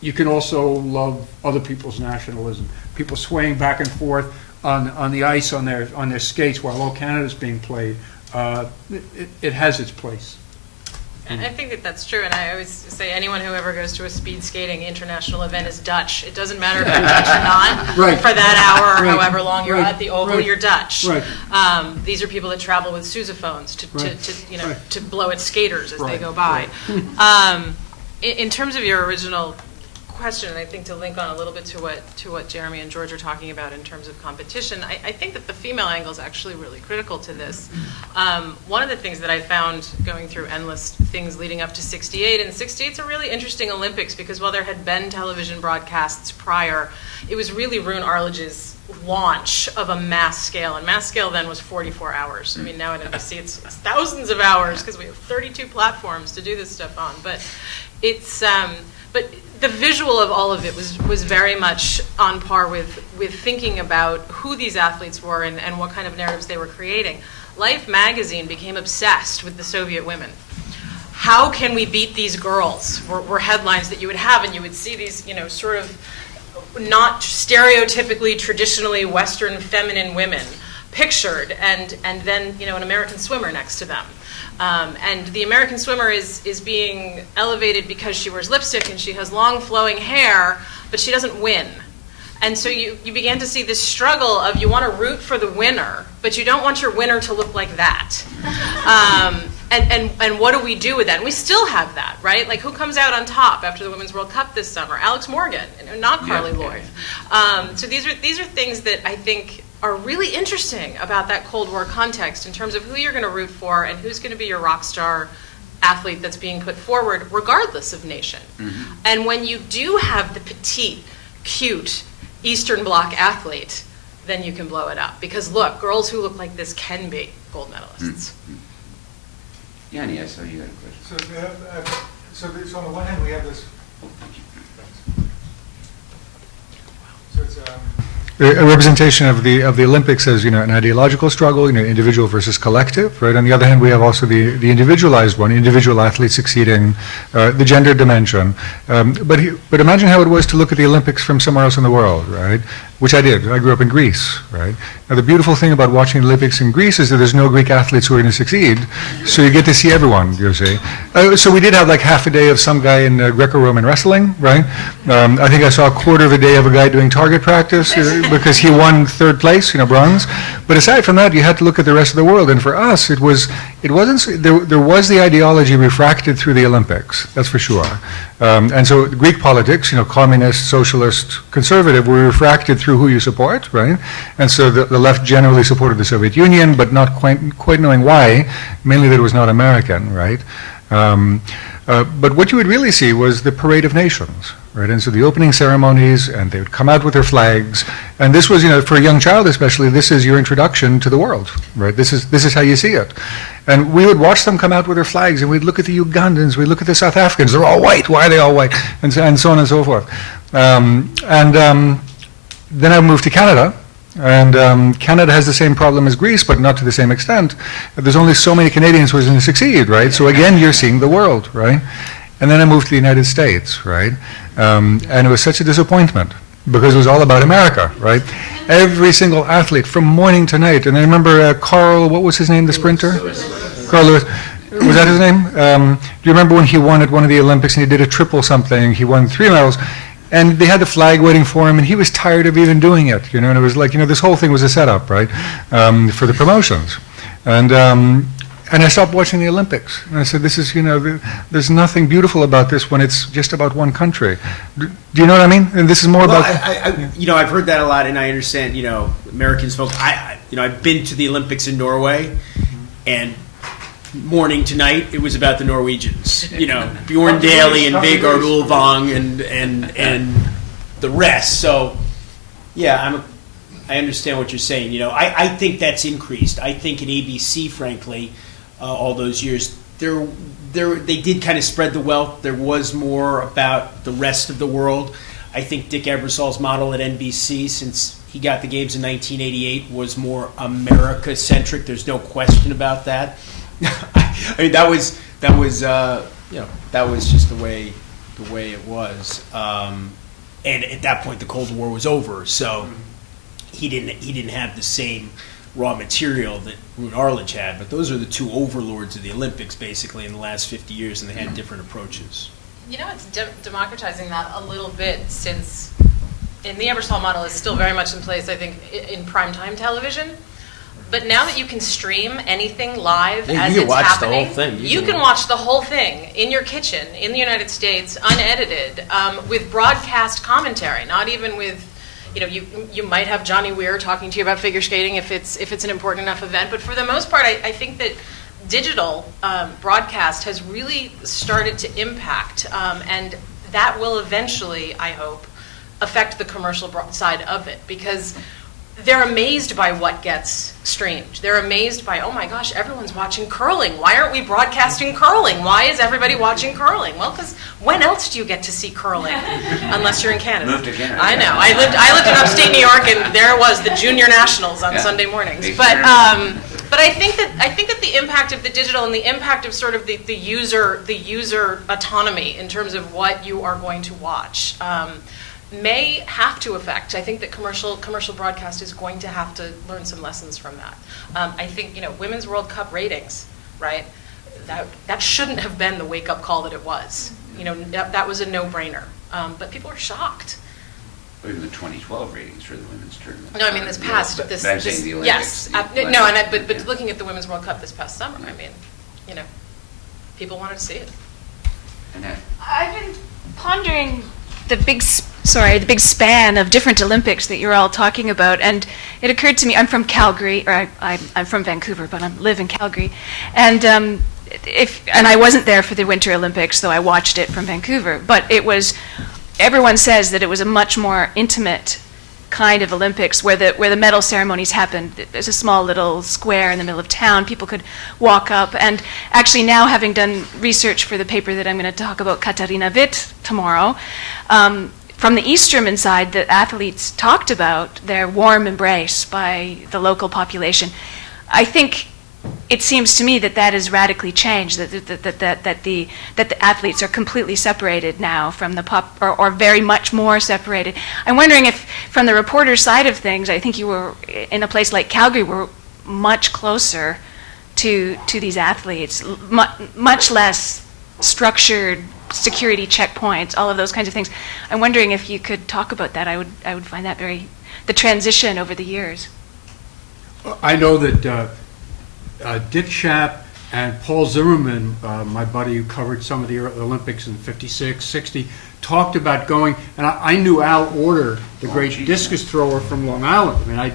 you can also love other people's nationalism. People swaying back and forth on the ice on their skates while "Oh Canada's" being played. It has its place. And I think that's true, and I always say anyone who ever goes to a speed skating international event is Dutch. It doesn't matter if you're Dutch or not. Right. For that hour or Right. however long you're Right. at the Oval, Right. you're Dutch. Right. These are people that travel with sousaphones Right. to blow at skaters as they Right. go by. In terms of your original question, and I think to link on a little bit to what Jeremy and George are talking about in terms of competition, I think that the female angle is actually really critical to this. One of the things that I found going through endless things leading up to '68, and '68's a really interesting Olympics because while there had been television broadcasts prior, it was really Rune Arledge's launch of a mass scale, and mass scale then was 44 hours. I mean, now at NBC it's thousands of hours because we have 32 platforms to do this stuff on, but but the visual of all of it was very much on par with thinking about who these athletes were and what kind of narratives they were creating. Life magazine became obsessed with the Soviet women. How can we beat these girls? Were headlines that you would have, and you would see these, sort of not stereotypically, traditionally Western feminine women pictured, and then, an American swimmer next to them. And the American swimmer is being elevated because she wears lipstick and she has long flowing hair, but she doesn't win. And so you began to see this struggle of you want to root for the winner, but you don't want your winner to look like that. And what do we do with that? And we still have that, right? Like, who comes out on top after the Women's World Cup this summer? Alex Morgan, not Carly Lloyd. So these are things that I think are really interesting about that Cold War context in terms of who you're going to root for and who's going to be your rock star athlete that's being put forward, regardless of nation. And when you do have the petite, cute Eastern Bloc athlete, then you can blow it up. Because look, girls who look like this can be gold medalists. Yanni, I saw you had a question. So on the one hand, we have this. Oh, thank you. So it's a representation of the Olympics as, an ideological struggle, individual versus collective, right? On the other hand, we have also the individualized one, individual athletes succeeding, the gender dimension. But imagine how it was to look at the Olympics from somewhere else in the world, right? Which I did. I grew up in Greece, right? Now, the beautiful thing about watching the Olympics in Greece is that there's no Greek athletes who are going to succeed, so you get to see everyone, you see. So we did have like half a day of some guy in Greco-Roman wrestling, right? I think I saw a quarter of a day of a guy doing target practice because he won third place, bronze. But aside from that, you had to look at the rest of the world, and for us, there was the ideology refracted through the Olympics, that's for sure. And so Greek politics, communist, socialist, conservative, were refracted through who you support, right? And so the left generally supported the Soviet Union, but not quite knowing why, mainly that it was not American, right? But what you would really see was the parade of nations, right? And so the opening ceremonies, and they would come out with their flags, and this was, for a young child especially, this is your introduction to the world, right? This is how you see it. And we would watch them come out with their flags, and we'd look at the Ugandans, we'd look at the South Africans, they're all white, why are they all white? And so on and so forth. Then I moved to Canada, and Canada has the same problem as Greece, but not to the same extent. There's only so many Canadians who are going to succeed, right? So again, you're seeing the world, right? And then I moved to the United States, right? And it was such a disappointment because it was all about America, right? Every single athlete from morning to night. And I remember Carl, what was his name, the sprinter? Carl Lewis. Was that his name? Do you remember when he won at one of the Olympics and he did a triple something? He won 3 medals. And they had the flag waiting for him, and he was tired of even doing it, and it was like, this whole thing was a setup, right, for the promotions. And I stopped watching the Olympics. And I said, this is, there's nothing beautiful about this when it's just about one country. Do you know what I mean? And this is more about... I've heard that a lot, and I understand, Americans folks. I've been to the Olympics in Norway, and morning to night, it was about the Norwegians. Bjorn Daly and Vegard Ulvang and the rest. So, yeah, I understand what you're saying. I think that's increased. I think in ABC, frankly, all those years, they did kind of spread the wealth. There was more about the rest of the world. I think Dick Ebersol's model at NBC, since he got the games in 1988, was more America-centric. There's no question about that. I mean, that was just the way it was. And at that point, the Cold War was over, so he didn't have the same raw material that Roone Arledge had. But those are the two overlords of the Olympics, basically, in the last 50 years, and they had different approaches. It's democratizing that a little bit, since in the Ebersol model is still very much in place, I think, in primetime television. But now that you can stream anything live as it's happening, you can watch the whole thing in your kitchen in the United States, unedited, with broadcast commentary. Not even with, you might have Johnny Weir talking to you about figure skating if it's an important enough event. But for the most part, I think that digital broadcast has really started to impact, and that will eventually, I hope, affect the commercial side of it, because they're amazed by what gets streamed. They're amazed by, oh my gosh, everyone's watching curling. Why aren't we broadcasting curling? Why is everybody watching curling? Well, because when else do you get to see curling? Unless you're in Canada. Move to Canada. I know. I lived in upstate New York, and there it was, the Junior Nationals on Sunday mornings. But I think that the impact of the digital and the impact of sort of the user autonomy in terms of what you are going to watch may have to affect. I think that commercial broadcast is going to have to learn some lessons from that. I think, Women's World Cup ratings, right? That shouldn't have been the wake-up call that it was. That was a no-brainer. But people are shocked. Or even the 2012 ratings for the women's tournament. No, I mean this past But I'm saying the Olympics. Yes, but looking at the Women's World Cup this past summer, I mean, people wanted to see it. Annette. I've been pondering the big span of different Olympics that you're all talking about, and it occurred to me, I'm from Calgary, or I'm from Vancouver, but I live in Calgary, and I wasn't there for the Winter Olympics, though I watched it from Vancouver, but everyone says that it was a much more intimate kind of Olympics where the medal ceremonies happened. There's a small little square in the middle of town. People could walk up. And actually now, having done research for the paper that I'm going to talk about Katarina Witt tomorrow, from the East German side, the athletes talked about their warm embrace by the local population. I think it seems to me that has radically changed, that the athletes are completely separated now from the or very much more separated. I'm wondering if, from the reporter side of things, I think you were, in a place like Calgary, were much closer to these athletes, much less structured security checkpoints, all of those kinds of things. I'm wondering if you could talk about that. I would find that the transition over the years. I know that Dick Schaap and Paul Zimmerman, my buddy who covered some of the Olympics in 56, 60, talked about going, and I knew Al Order, the great discus thrower from Long Island. I mean,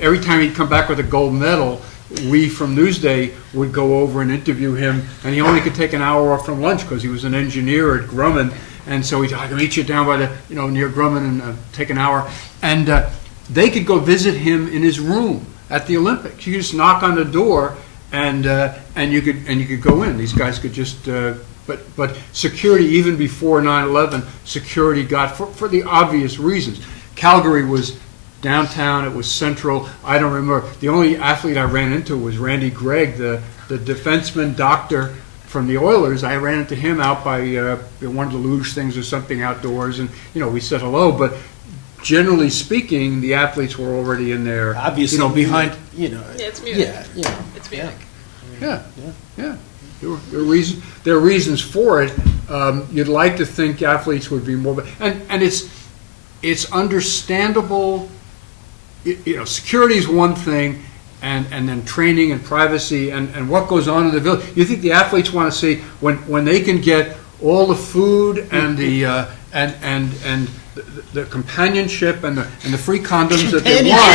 every time he'd come back with a gold medal, we from Newsday would go over and interview him, and he only could take an hour off from lunch because he was an engineer at Grumman, and so he'd, I can meet you down by the, near Grumman and take an hour. And they could go visit him in his room at the Olympics. You could just knock on the door, and you could go in. These guys could just, but security, even before 9/11, security got, for the obvious reasons. Calgary was downtown, it was central. I don't remember, the only athlete I ran into was Randy Gregg, the defenseman doctor from the Oilers. I ran into him out by one of the luge things or something outdoors, and we said hello, but generally speaking, the athletes were already in there, Obviously, behind. Yeah, it's Munich. Yeah, It's Munich. Yeah. There are reasons for it. You'd like to think athletes would be more, and it's understandable. Security is one thing, and then training and privacy and what goes on in the village. You think the athletes want to see when they can get all the food and the and the companionship and the free condoms that they want.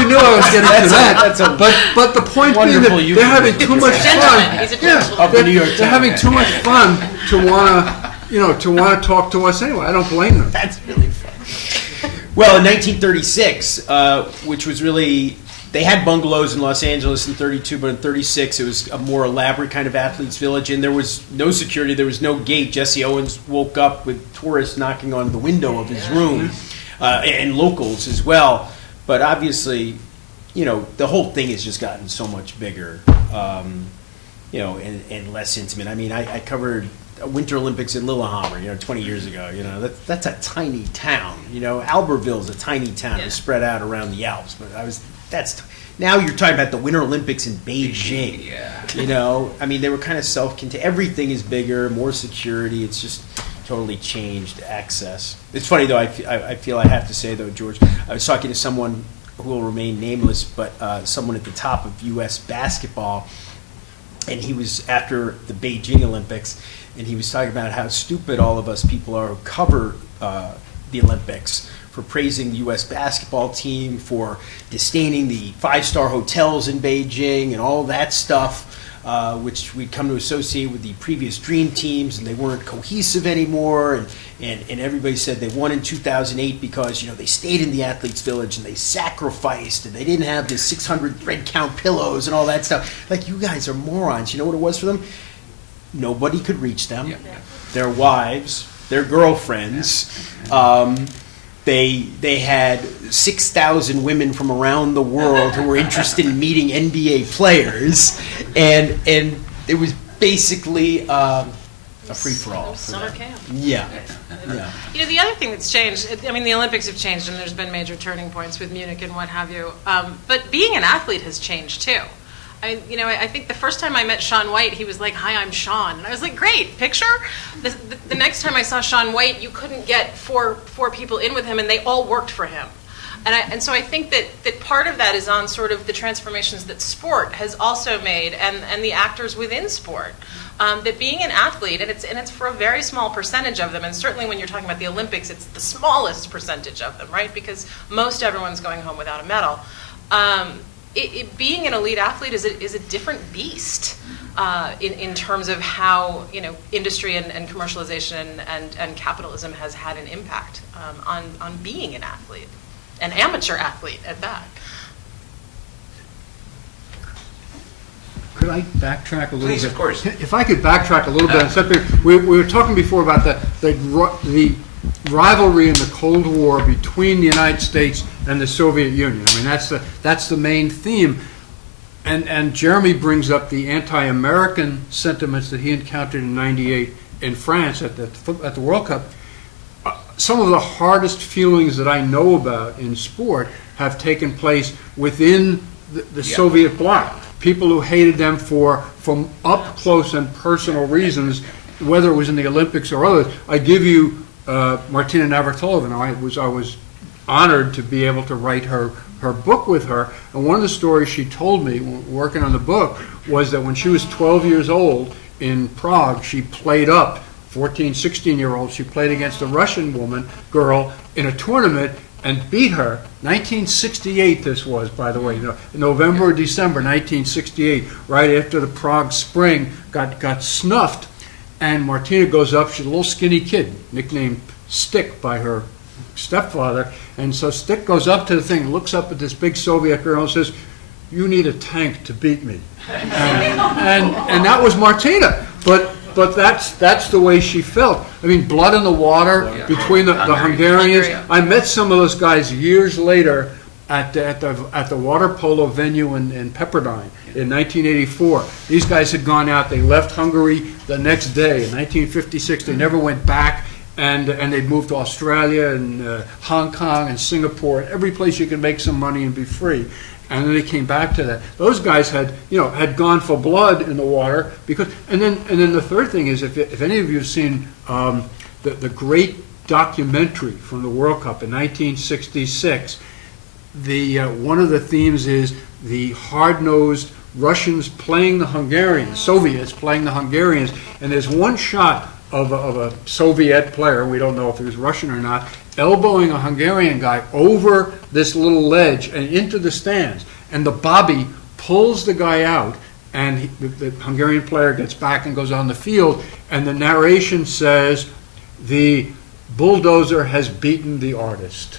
You knew I was getting to that. But the point being that they're having too much fun. He's a gentleman. They're having too much fun to want to talk to us anyway. I don't blame them. That's really fun. Well, in 1936, which was really, they had bungalows in Los Angeles in 32, but in 36 it was a more elaborate kind of athletes' village, and there was no security, there was no gate. Jesse Owens woke up with tourists knocking on the window of his room, and locals as well. But obviously, the whole thing has just gotten so much bigger, and less intimate. I mean, I covered Winter Olympics in Lillehammer, 20 years ago. That's a tiny town. Albertville's a tiny town. It's spread out around the Alps. But now you're talking about the Winter Olympics in Beijing. I mean, they were kind of self-contained. Everything is bigger, more security. It's just totally changed access. It's funny though. I feel I have to say though, George. I was talking to someone who will remain nameless, but someone at the top of U.S. basketball, and he was after the Beijing Olympics. And he was talking about how stupid all of us people are who cover the Olympics, for praising the U.S. basketball team, for disdaining the five-star hotels in Beijing and all that stuff, which we'd come to associate with the previous dream teams, and they weren't cohesive anymore. And everybody said they won in 2008 because they stayed in the athletes' village and they sacrificed and they didn't have the 600 thread count pillows and all that stuff. Like, you guys are morons. You know what it was for them? Nobody could reach them. Their wives, their girlfriends. They had 6,000 women from around the world who were interested in meeting NBA players, and it was basically a free for all. Summer camp. Yeah. The other thing that's changed, the Olympics have changed, and there's been major turning points with Munich and what have you. But being an athlete has changed too. I think the first time I met Shaun White, he was like, "Hi, I'm Shaun," and I was like, "Great, picture." The next time I saw Shaun White, you couldn't get four people in with him, and they all worked for him. And so I think that part of that is on sort of the transformations that sport has also made, and the actors within sport. That being an athlete, and it's for a very small percentage of them, and certainly when you're talking about the Olympics, it's the smallest percentage of them, right? Because most everyone's going home without a medal. Being an elite athlete is a different beast in terms of how industry and commercialization and capitalism has had an impact on being an athlete, an amateur athlete at that. Could I backtrack a little Please, bit? of course. If I could backtrack a little bit, we were talking before about the rivalry in the Cold War between the United States and the Soviet Union. I mean, that's the main theme. And Jeremy brings up the anti-American sentiments that he encountered in '98 in France at the World Cup. Some of the hardest feelings that I know about in sport have taken place within the Soviet bloc. People who hated them from up close and personal reasons, whether it was in the Olympics or others. I give you Martina Navratilova, and I was honored to be able to write her book with her. And one of the stories she told me working on the book was that when she was 12 years old in Prague, she played up 14, 16-year-olds. She played against a Russian girl in a tournament and beat her. 1968 this was, by the way, November or December 1968, right after the Prague Spring got snuffed. And Martina goes up, she's a little skinny kid, nicknamed Stick by her stepfather. And so Stick goes up to the thing, looks up at this big Soviet girl and says, "You need a tank to beat me." And that was Martina. But that's the way she felt. I mean, blood in the water between the Hungarians. I met some of those guys years later at the water polo venue in Pepperdine in 1984. These guys had gone out. They left Hungary the next day in 1956. They never went back, and they'd moved to Australia and Hong Kong and Singapore and every place you could make some money and be free. And then they came back to that. Those guys had gone for blood in the water because. And then the third thing is, if any of you have seen the great documentary from the World Cup in 1966, one of the themes is the hard-nosed Russians playing the Hungarians, Soviets playing the Hungarians, and there's one shot of a Soviet player, we don't know if he was Russian or not, elbowing a Hungarian guy over this little ledge and into the stands. And the bobby pulls the guy out, and the Hungarian player gets back and goes on the field, and the narration says, "The bulldozer has beaten the artist."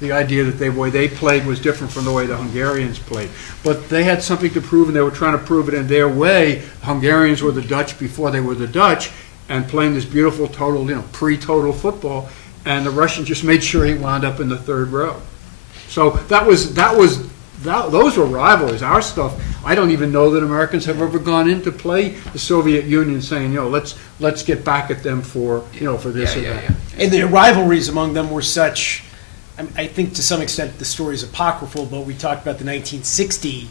The idea that the way they played was different from the way the Hungarians played. But they had something to prove, and they were trying to prove it in their way. Hungarians were the Dutch before they were the Dutch, and playing this beautiful total, pre-total football. And the Russians just made sure he wound up in the third row. So those were rivalries. Our stuff, I don't even know that Americans have ever gone in to play the Soviet Union saying, let's get back at them for this or that. And the rivalries among them were such, I think to some extent the story is apocryphal, but we talked about the 1960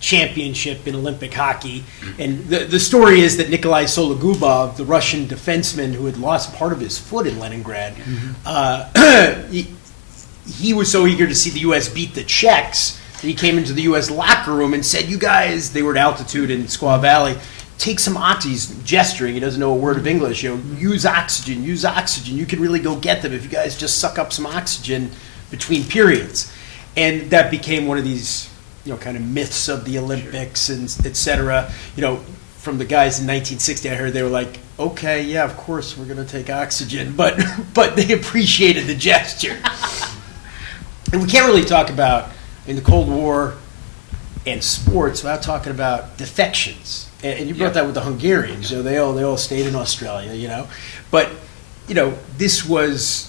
championship in Olympic hockey. And the story is that Nikolai Sologubov, the Russian defenseman who had lost part of his foot in Leningrad, he was so eager to see the U.S. beat the Czechs that he came into the U.S. locker room and said, "You guys," they were at altitude in Squaw Valley, "take some he's gesturing, he doesn't know a word of English, use oxygen, you can really go get them if you guys just suck up some oxygen between periods." And that became one of these kind of myths of the Olympics and et cetera. From the guys in 1960, I heard they were like, "Okay, yeah, of course we're going to take oxygen," but they appreciated the gesture. And we can't really talk about in the Cold War and sports without talking about defections. And you brought that with the Hungarians. They all stayed in Australia. But this was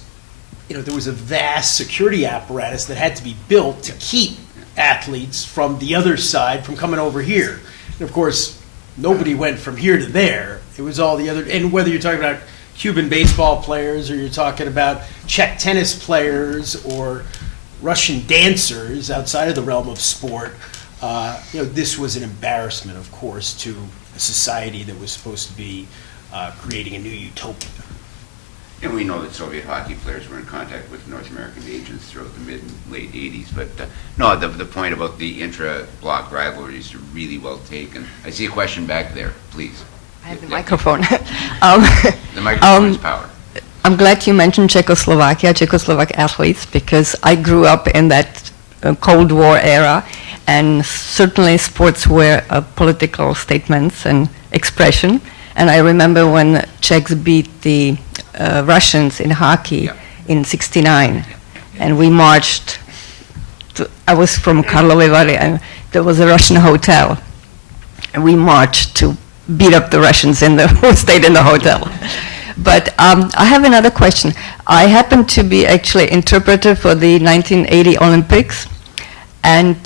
there was a vast security apparatus that had to be built to keep athletes from the other side from coming over here. And of course, nobody went from here to there. It was all the other. And whether you're talking about Cuban baseball players or you're talking about Czech tennis players or Russian dancers outside of the realm of sport, this was an embarrassment, of course, to a society that was supposed to be creating a new utopia. And we know that Soviet hockey players were in contact with North American agents throughout the mid and late 80s. But no, the point about the intra-block rivalries are really well taken. I see a question back there, please. I have the Yeah. microphone. The microphone is power. I'm glad you mentioned Czechoslovak athletes, because I grew up in that Cold War era, and certainly sports were political statements and expression. And I remember when Czechs beat the Russians in hockey in '69, and we marched. I was from Karlovy Vary, and there was a Russian hotel, and we marched to beat up the Russians who stayed in the hotel. But I have another question. I happened to be actually interpreter for the 1980 Olympics, and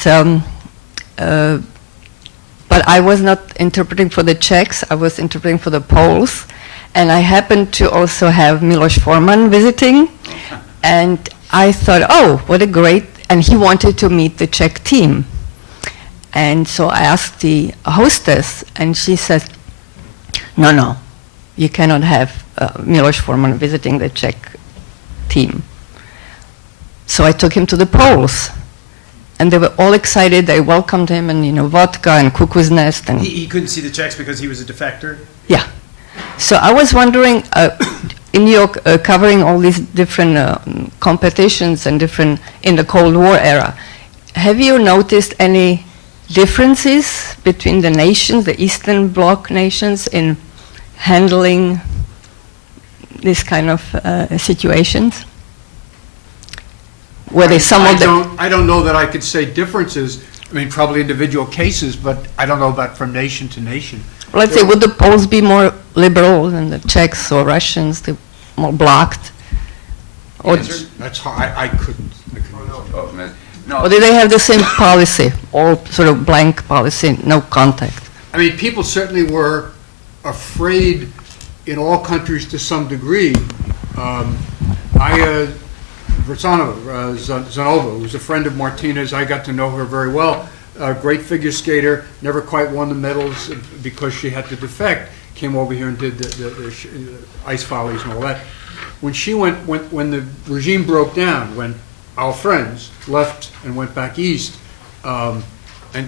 but I was not interpreting for the Czechs. I was interpreting for the Poles, and I happened to also have Miloš Forman visiting, and I thought, oh, what a great! And he wanted to meet the Czech team, and so I asked the hostess, and she said, no, you cannot have Miloš Forman visiting the Czech team. So I took him to the Poles, and they were all excited. They welcomed him, and vodka and cuckoo's nest, and He couldn't see the Czechs because he was a defector? yeah. So I was wondering, in your covering all these different competitions and different in the Cold War era, have you noticed any differences between the nations, the Eastern Bloc nations, in handling this kind of situations? Were they some of the... I don't know that I could say differences. I mean, probably individual cases, but I don't know about from nation to nation. Let's say, would the Poles be more liberal than the Czechs or Russians, the more blocked? Or, That's hard. I couldn't. Oh, no. or did they have the same policy, all sort of blank policy, no contact? I mean, people certainly were afraid in all countries to some degree. Zanova, who was a friend of Martina's, I got to know her very well. A great figure skater, never quite won the medals because she had to defect. Came over here and did the ice follies and all that. When she when the regime broke down, when our friends left and went back east, and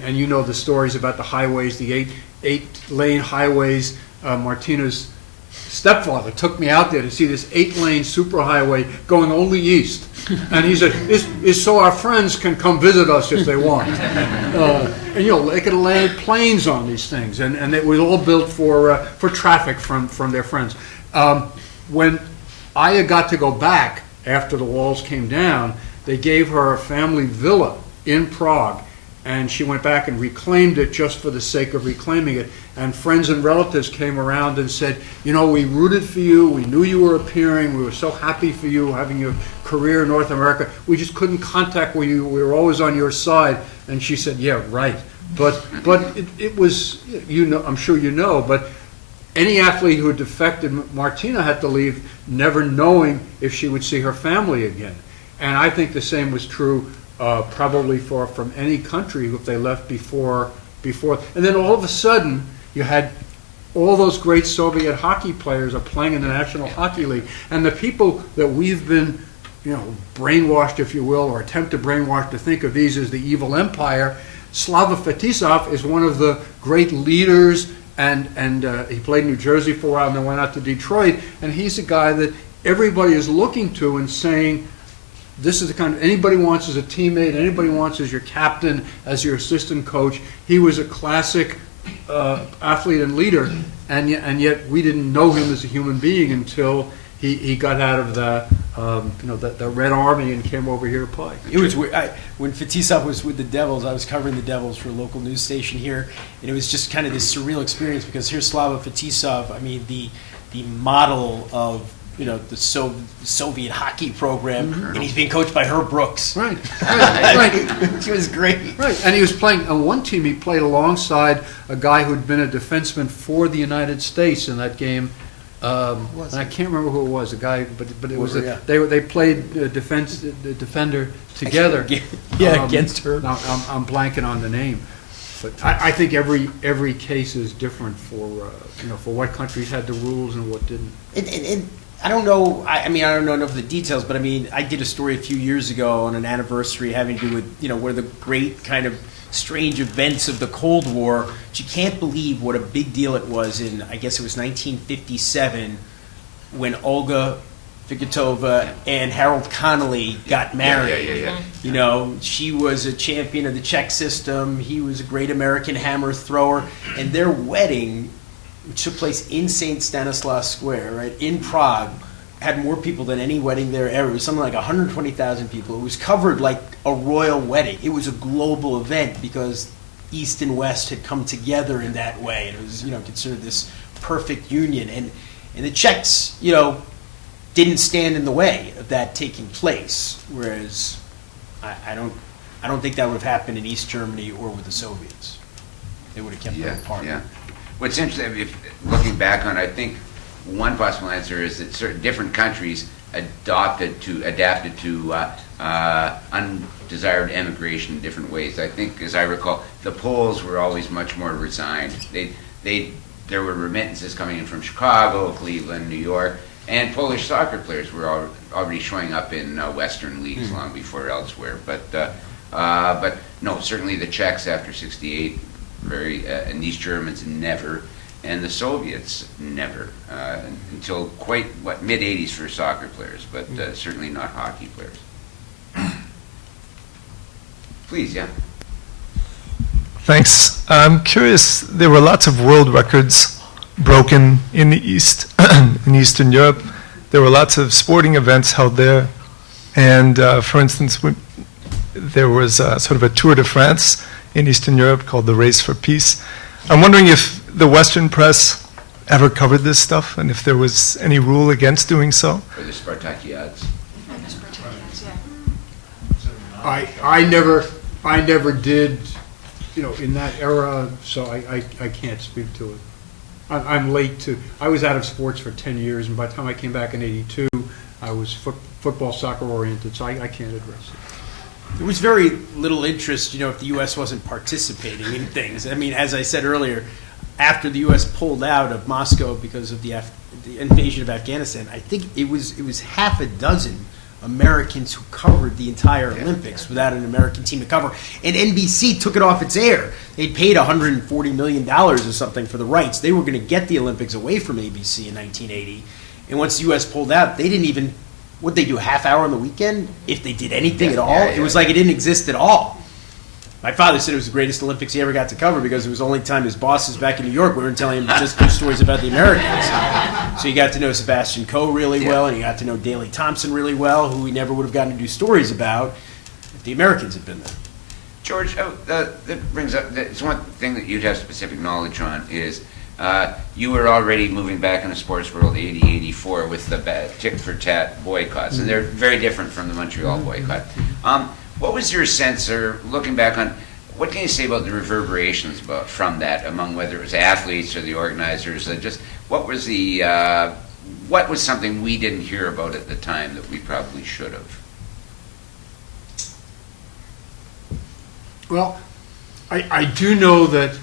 you know the stories about the highways, the eight-lane highways. Martina's stepfather took me out there to see this 8-lane superhighway going only east. And he said, is so our friends can come visit us if they want. And they could have landed planes on these things, and it was all built for traffic from their friends. When Aya got to go back after the walls came down, they gave her a family villa in Prague, and she went back and reclaimed it just for the sake of reclaiming it. And friends and relatives came around and said, we rooted for you, we knew you were appearing, we were so happy for you, having your career in North America, we just couldn't contact you, we were always on your side. And she said, yeah, right. But it was, I'm sure you know, but any athlete who had defected, Martina had to leave never knowing if she would see her family again. And I think the same was true probably from any country if they left before. And then all of a sudden, you had all those great Soviet hockey players are playing in the National Hockey League. And the people that we've been, brainwashed, if you will, or attempt to brainwash to think of these as the evil empire, Slava Fetisov is one of the great leaders, and he played in New Jersey for a while and then went out to Detroit. And he's a guy that everybody is looking to and saying, this is the kind of, anybody wants as a teammate, anybody wants as your captain, as your assistant coach. He was a classic athlete and leader, and yet we didn't know him as a human being until he got out of the Red Army and came over here to play. It was when Fetisov was with the Devils. I was covering the Devils for a local news station here, and it was just kind of this surreal experience because here's Slava Fetisov. I mean, the model of the Soviet hockey program, and he's being coached by Herb Brooks. Right. He was great. Right, and he was playing on one team. He played alongside a guy who'd been a defenseman for the United States in that game. And I can't remember who it was. A guy, but it was they played defender together. Against Herb. I'm blanking on the name, but I think every case is different for what countries had the rules and what didn't. I don't know. I mean, I don't know enough of the details, but I mean, I did a story a few years ago on an anniversary having to do with, one of the great kind of strange events of the Cold War. But you can't believe what a big deal it was in, I guess it was 1957, when Olga Fiketova and Harold Connolly got married. She was a champion of the Czech system. He was a great American hammer thrower, and their wedding, which took place in St. Stanislaus Square, right, in Prague, had more people than any wedding there ever. It was something like 120,000 people. It was covered like a royal wedding. It was a global event because East and West had come together in that way. And it was, considered this perfect union. And the Czechs, didn't stand in the way of that taking place. Whereas I don't think that would have happened in East Germany or with the Soviets. They would have kept them apart. Yeah. What's interesting, if looking back on it, I think one possible answer is that certain different countries adapted to undesired emigration in different ways. I think, as I recall, the Poles were always much more resigned. There were remittances coming in from Chicago, Cleveland, New York, and Polish soccer players were already showing up in Western leagues long before elsewhere. But no, certainly the Czechs after '68. And these Germans never, and the Soviets never, until quite mid-'80s for soccer players, but certainly not hockey players. Please, yeah. Thanks. I'm curious, there were lots of world records broken in the East, in Eastern Europe. There were lots of sporting events held there, and for instance, there was sort of a Tour de France in Eastern Europe called the Race for Peace. I'm wondering if the Western press ever covered this stuff and if there was any rule against doing so. Or the Spartakiads. I never did, in that era, so I can't speak to it. I'm late to, I was out of sports for 10 years, and by the time I came back in '82, I was football, soccer oriented, so I can't address it. There was very little interest, if the U.S. wasn't participating in things. I mean, as I said earlier, after the U.S. pulled out of Moscow because of the invasion of Afghanistan, I think it was half a dozen Americans who covered the entire Olympics without an American team to cover. And NBC took it off its air. They paid $140 million or something for the rights. They were going to get the Olympics away from ABC in 1980. And once the U.S. pulled out, they didn't even... Would they do a half hour on the weekend? If they did anything at all? It was like it didn't exist at all. My father said it was the greatest Olympics he ever got to cover because it was the only time his bosses back in New York weren't telling him to just do stories about the Americans. So you got to know Sebastian Coe really well, and you got to know Daley Thompson really well, who he never would have gotten to do stories about if the Americans had been there. George, that brings up, it's one thing that you'd have specific knowledge on is you were already moving back in the sports world 80, 84 with the tit-for-tat boycotts, and they're very different from the Montreal boycott. What was your sense, or looking back on, what can you say about the reverberations from that among whether it was athletes or the organizers? Just what was something we didn't hear about at the time that we probably should have? Well, I do know that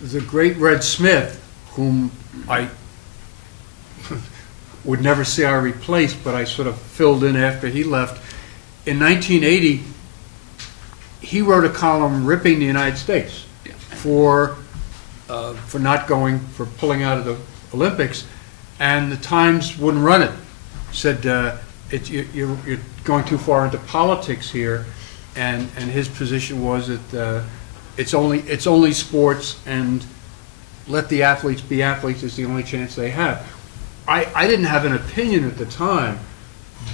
the great Red Smith, whom I would never say I replaced, but I sort of filled in after he left, in 1980, he wrote a column ripping the United States for pulling out of the Olympics, and the Times wouldn't run it. Said you're going too far into politics here, and his position was that it's only sports, and let the athletes be athletes is the only chance they have. I didn't have an opinion at the time,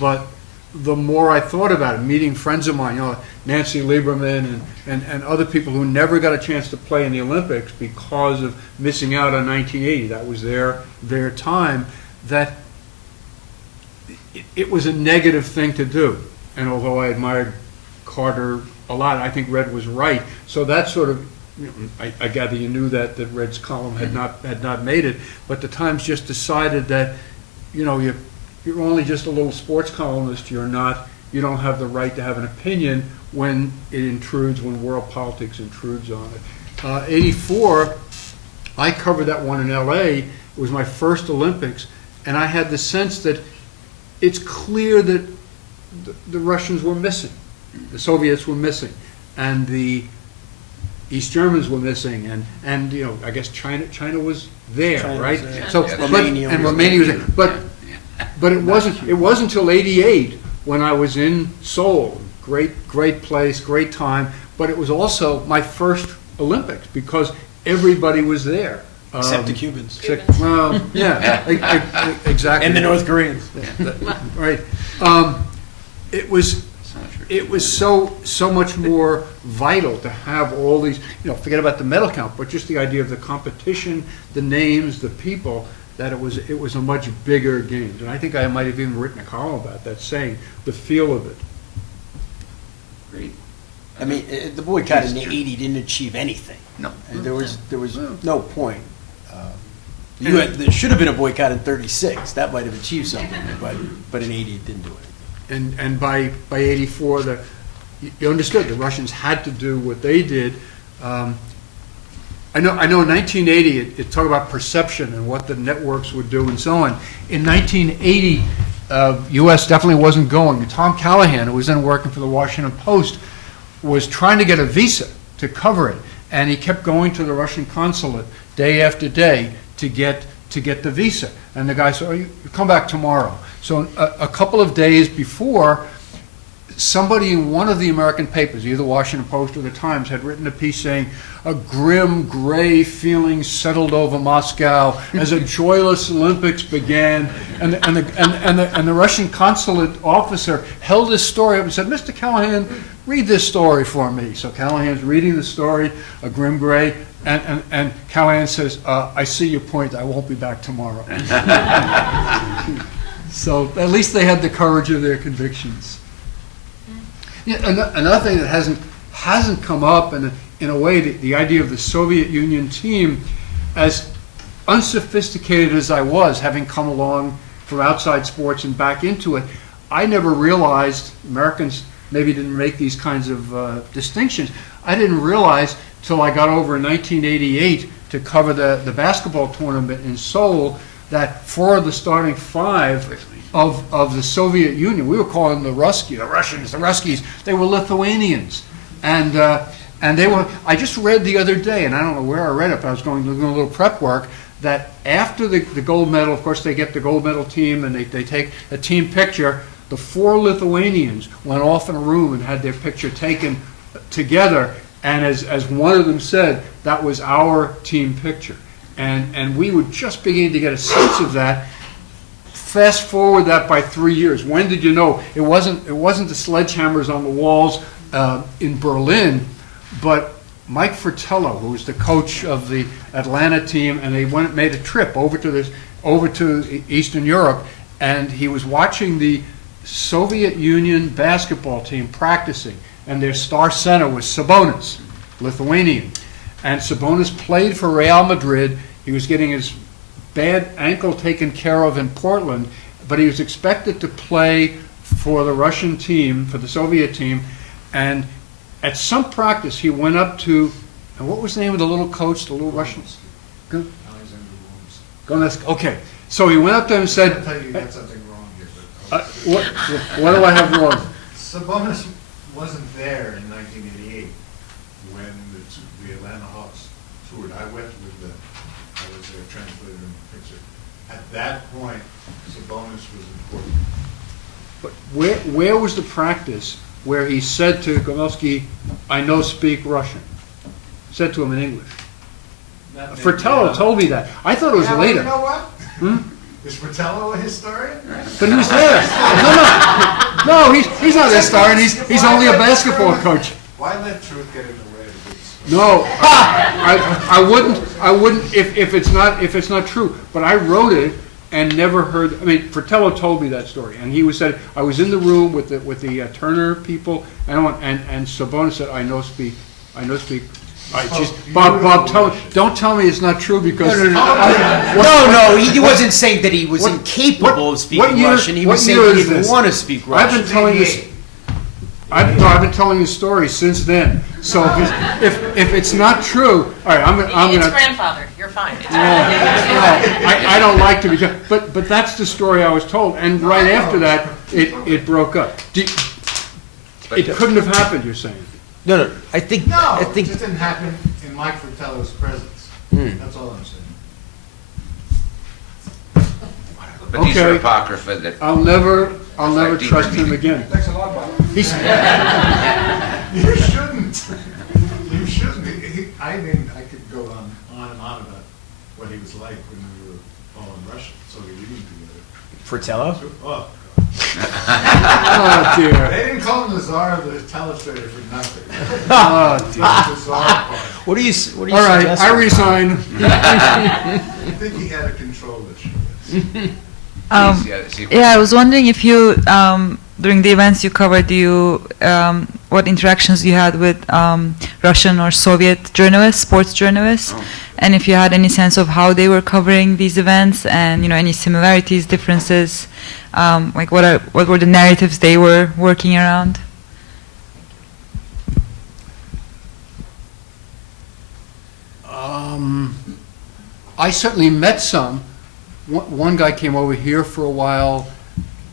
but the more I thought about it, meeting friends of mine, Nancy Lieberman and other people who never got a chance to play in the Olympics because of missing out on 1980, that was their time, that it was a negative thing to do. And although I admired Carter a lot, I think Red was right. So that sort of, I gather you knew that Red's column had not made it, but the Times just decided that, you're only just a little sports columnist. You don't have the right to have an opinion when when world politics intrudes on it. 84, I covered that one in LA. It was my first Olympics, and I had the sense that it's clear that the Russians were missing, the Soviets were missing, and the East Germans were missing, and you know, I guess China was there, China was right? there. So, Yeah, but- Romania and was Romania was there. But it wasn't until '88 when I was in Seoul. Great place, great time. But it was also my first Olympics because everybody was there. Except the Cubans. Well, yeah, exactly. And the North Koreans. Right. It was so much more vital to have all these, you know, forget about the medal count, but just the idea of the competition, the names, the people, that it was a much bigger game. And I think I might have even written a column about that, saying the feel of it. Great. I mean, the boycott in the '80 didn't achieve anything. No. There was no point. There should have been a boycott in '36. That might have achieved something, but in '80 it didn't do it. And by '84, you understood the Russians had to do what they did. I know in 1980, it talked about perception and what the networks would do and so on. In 1980, U.S. definitely wasn't going. Tom Callahan, who was then working for the Washington Post, was trying to get a visa to cover it, and he kept going to the Russian consulate day after day to get the visa. And the guy said, "Oh, you come back tomorrow." So a couple of days before, somebody in one of the American papers, either the Washington Post or the Times, had written a piece saying, "A grim, gray feeling settled over Moscow as a joyless Olympics began." And the Russian consulate officer held this story up and said, "Mr. Callahan, read this story for me." So Callahan's reading the story, a grim, gray, and Callahan says, "I see your point. I won't be back tomorrow." So at least they had the courage of their convictions. Yeah, another thing that hasn't come up, and in a way, the idea of the Soviet Union team, as unsophisticated as I was, having come along from outside sports and back into it, I never realized, Americans maybe didn't make these kinds of distinctions. I didn't realize till I got over in 1988 to cover the basketball tournament in Seoul that 4 of the starting 5 of the Soviet Union, we were calling them the Ruskies, they were Lithuanians. And they were, I just read the other day, and I don't know where I read it, but I was doing a little prep work, that after the gold medal, of course they get the gold medal team and they take a team picture, the 4 Lithuanians went off in a room and had their picture taken together, and as one of them said, that was our team picture. And we were just beginning to get a sense of that. Fast forward that by 3 years. When did you know? It wasn't the sledgehammers on the walls in Berlin, but Mike Fratello, who was the coach of the Atlanta team, and they made a trip over to Eastern Europe, and he was watching the Soviet Union basketball team practicing, and their star center was Sabonis, Lithuanian. And Sabonis played for Real Madrid. He was getting his bad ankle taken care of in Portland, but he was expected to play for the Russian team, for the Soviet team, and at some practice he went up to, and what was the name of the little coach, the little Russian? Okay, so he went up to him and said, I tell you got something wrong here. But, what do I have wrong? Sabonis wasn't there in 1988 when the Atlanta Hawks toured. I was their translator in the picture. At that point, Sabonis was important. But where was the practice where he said to Gomelski, "I know speak Russian"? Said to him in English. Fratello told me that. I thought it was later. You know what? Is Fratello a historian? But he was there. No, he's not a historian. He's only a basketball coach. Why let truth get in the way of the good story? No, I wouldn't if it's not true. But I wrote it and never heard. I mean, Fratello told me that story, and he said I was in the room with the Turner people, and Sabonis said, "I know speak." Bob, don't tell me it's not true because No, he wasn't saying that he was incapable of speaking Russian. He was saying he didn't want to speak Russian. I've been telling this. I've been telling the story since then. So if it's not true, all right, I'm It's gonna. grandfathered, you're fine. I don't like to be, but that's the story I was told, and right after that, it broke up. It couldn't have happened, you're saying? No, I think, No, it just didn't happen in Mike Fratello's presence. That's all I'm saying. But these are Okay. apocrypha that, I'll never Like deeper trust him meaning. again. Thanks a lot, Bob. He's, You shouldn't. You shouldn't. I mean, I could go on and on about what he was like when we were all in Russia, Soviet Union together. Fratello? Oh, oh dear, they didn't call him the Tsar of the telestrator for nothing. oh dear. The Tsar part. What do you All right, suggest? I resign. I think he had a control issue. Yeah, I was wondering if you, during the events you covered, what interactions you had with Russian or Soviet journalists, sports journalists, and if you had any sense of how they were covering these events, and any similarities, differences, like what were the narratives they were working around? I certainly met some. One guy came over here for a while,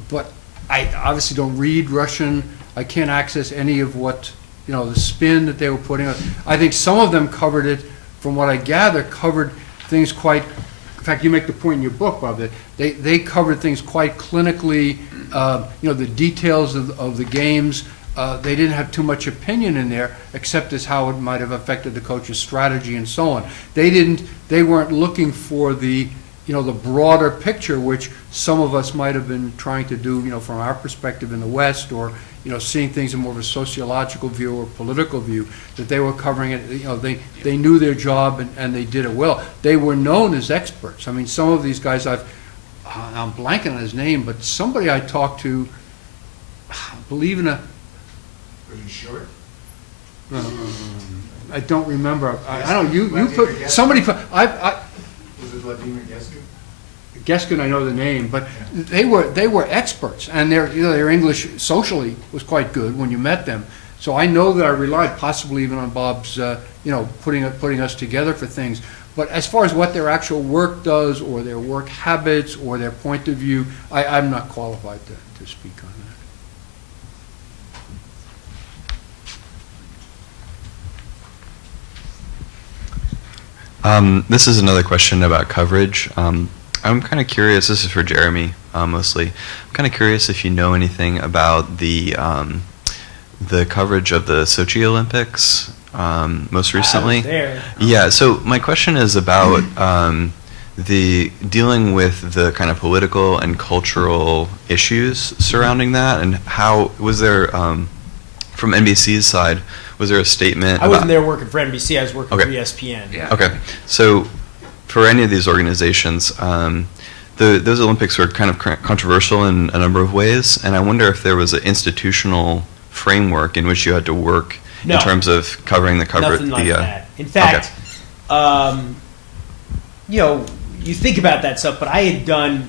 but I obviously don't read Russian. I can't access any of what, the spin that they were putting on. I think some of them covered it, from what I gather, covered things quite, in fact, you make the point in your book, Bob, that they covered things quite clinically, the details of the games. They didn't have too much opinion in there, except as how it might have affected the coach's strategy and so on. They weren't looking for the broader picture, which some of us might have been trying to do, from our perspective in the West, or, seeing things in more of a sociological view or political view, that they were covering it. They knew their job and they did it well. They were known as experts. I mean, some of these guys I'm blanking on his name, but somebody I talked to, I believe in a, Was he short? I don't remember. I don't. You Vladimir put Geskin? somebody. Was Was it Vladimir Geskin? Geskin, I know the name, but they were experts, and their English socially was quite good when you met them. So I know that I relied possibly even on Bob's putting us together for things. But as far as what their actual work does, or their work habits, or their point of view, I'm not qualified to speak on that. This is another question about coverage. I'm kind of curious, this is for Jeremy mostly, I'm kind of curious if you know anything about the coverage of the Sochi Olympics most recently. I was there. Yeah, so my question is about the dealing with the kind of political and cultural issues surrounding that, and how, was there, from NBC's side, was there a statement I wasn't about- there working for NBC, I was working Okay. for ESPN. Yeah. Okay, so for any of these organizations, those Olympics were kind of controversial in a number of ways, and I wonder if there was an institutional framework in which you had to work No. in terms of covering the coverage. Nothing like that. In fact, you think about that stuff, but I had done,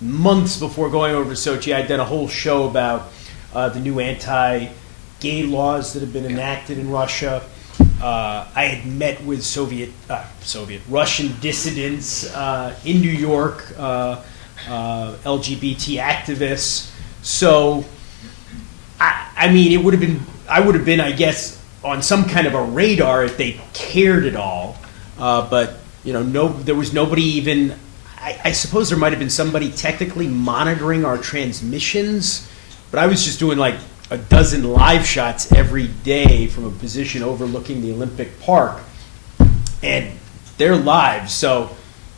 months before going over to Sochi, I'd done a whole show about the new anti-gay laws that have been enacted in Russia. I had met with Russian dissidents in New York, LGBT activists. So, I mean, I would have been, I guess, on some kind of a radar if they cared at all. But there was nobody even. I suppose there might have been somebody technically monitoring our transmissions, but I was just doing like a dozen live shots every day from a position overlooking the Olympic Park, and they're live. So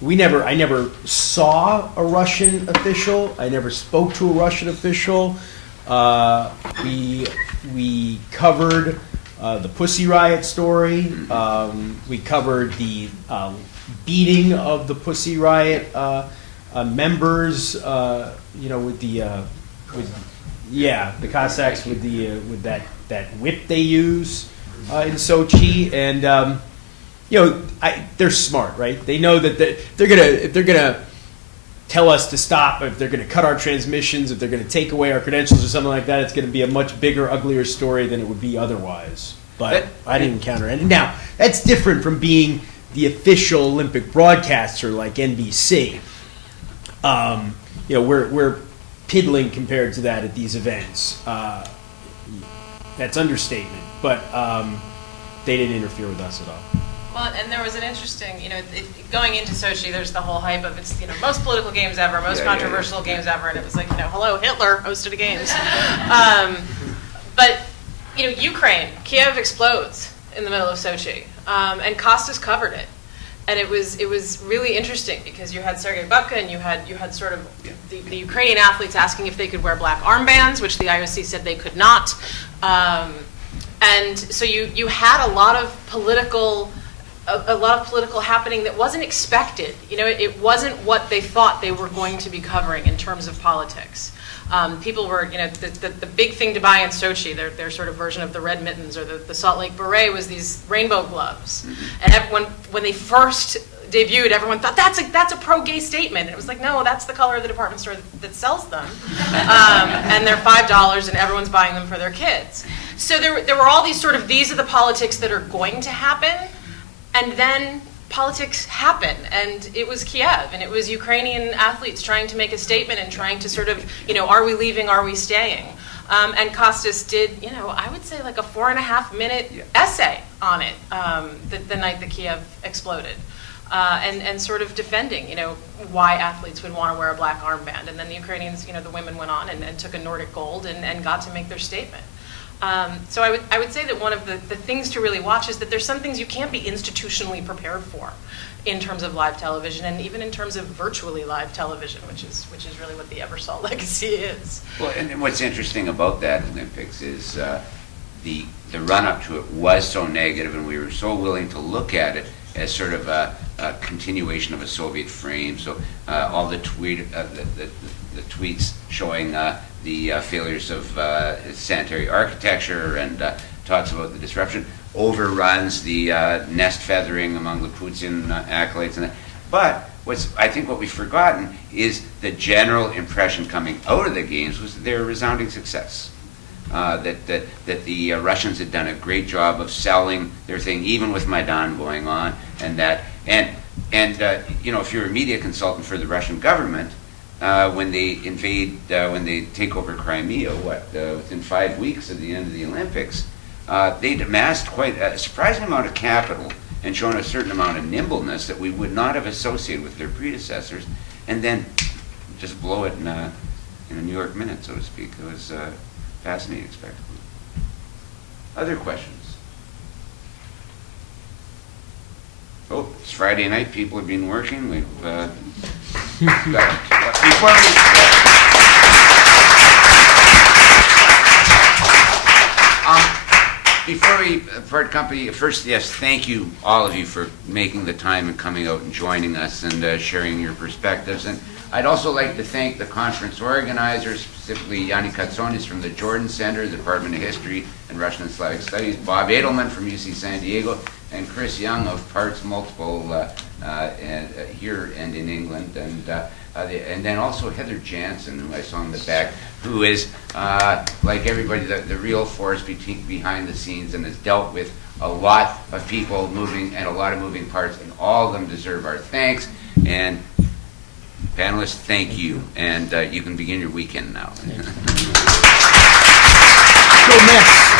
I never saw a Russian official. I never spoke to a Russian official. We covered the Pussy Riot story. We covered the beating of the Pussy Riot members. With the Cossacks with that whip they use in Sochi, and they're smart, right? They know that if they're gonna tell us to stop, if they're going to cut our transmissions, if they're going to take away our credentials or something like that, it's going to be a much bigger, uglier story than it would be otherwise. But I didn't encounter it. Now, that's different from being the official Olympic broadcaster like NBC. We're piddling compared to that at these events. That's understatement, but they didn't interfere with us at all. Well, and there was an interesting, going into Sochi, there's the whole hype of it's, most political games ever, most controversial games ever, and it was like, hello, Hitler hosted the games. But, Ukraine, Kiev explodes in the middle of Sochi, and Costas covered it. And it was really interesting because you had Sergei Bubka and you had sort of the Ukrainian athletes asking if they could wear black armbands, which the IOC said they could not. And so you had a lot of political happening that wasn't expected. It wasn't what they thought they were going to be covering in terms of politics. People were, the big thing to buy in Sochi, their sort of version of the red mittens or the Salt Lake beret was these rainbow gloves. And everyone, when they first debuted, everyone thought that's a pro-gay statement. And it was like, no, that's the color of the department store that sells them. And they're $5 and everyone's buying them for their kids. So there were all these sort of, these are the politics that are going to happen. And then politics happen, and it was Kiev, and it was Ukrainian athletes trying to make a statement and trying to sort of, are we leaving, are we staying? And Costas did, I would say like a 4.5-minute essay on it the night that Kiev exploded, and sort of defending, why athletes would want to wear a black armband. And then the Ukrainians, the women went on and took a Nordic gold and got to make their statement. So I would say that one of the things to really watch is that there's some things you can't be institutionally prepared for in terms of live television and even in terms of virtually live television, which is really what the Ebersol legacy is. Well, and what's interesting about that Olympics is the run-up to it was so negative, and we were so willing to look at it as sort of a continuation of a Soviet frame. So all the tweets showing the failures of sanitary architecture and talks about the disruption, overruns the nest feathering among the Putin acolytes. But I think what we've forgotten is the general impression coming out of the games was that they were a resounding success. That the Russians had done a great job of selling their thing, even with Maidan going on, and if you're a media consultant for the Russian government, when they take over Crimea, within 5 weeks of the end of the Olympics, they'd amassed quite a surprising amount of capital and shown a certain amount of nimbleness that we would not have associated with their predecessors, and then just blow it in a New York minute, so to speak. It was a fascinating spectacle. Other questions? Oh, it's Friday night. People have been working. We've before we part company, first, yes, thank you, all of you, for making the time and coming out and joining us and sharing your perspectives. And I'd also like to thank the conference organizers, specifically Yanni Katsonis from the Jordan Center, the Department of History and Russian and Slavic Studies, Bob Edelman from UC San Diego, and Chris Young of Parts Multiple here and in England, and then also Heather Jansen, who I saw in the back, who is, like everybody, the real force behind the scenes and has dealt with a lot of people moving and a lot of moving parts, and all of them deserve our thanks. And panelists, thank you, and you can begin your weekend now. Go Mets!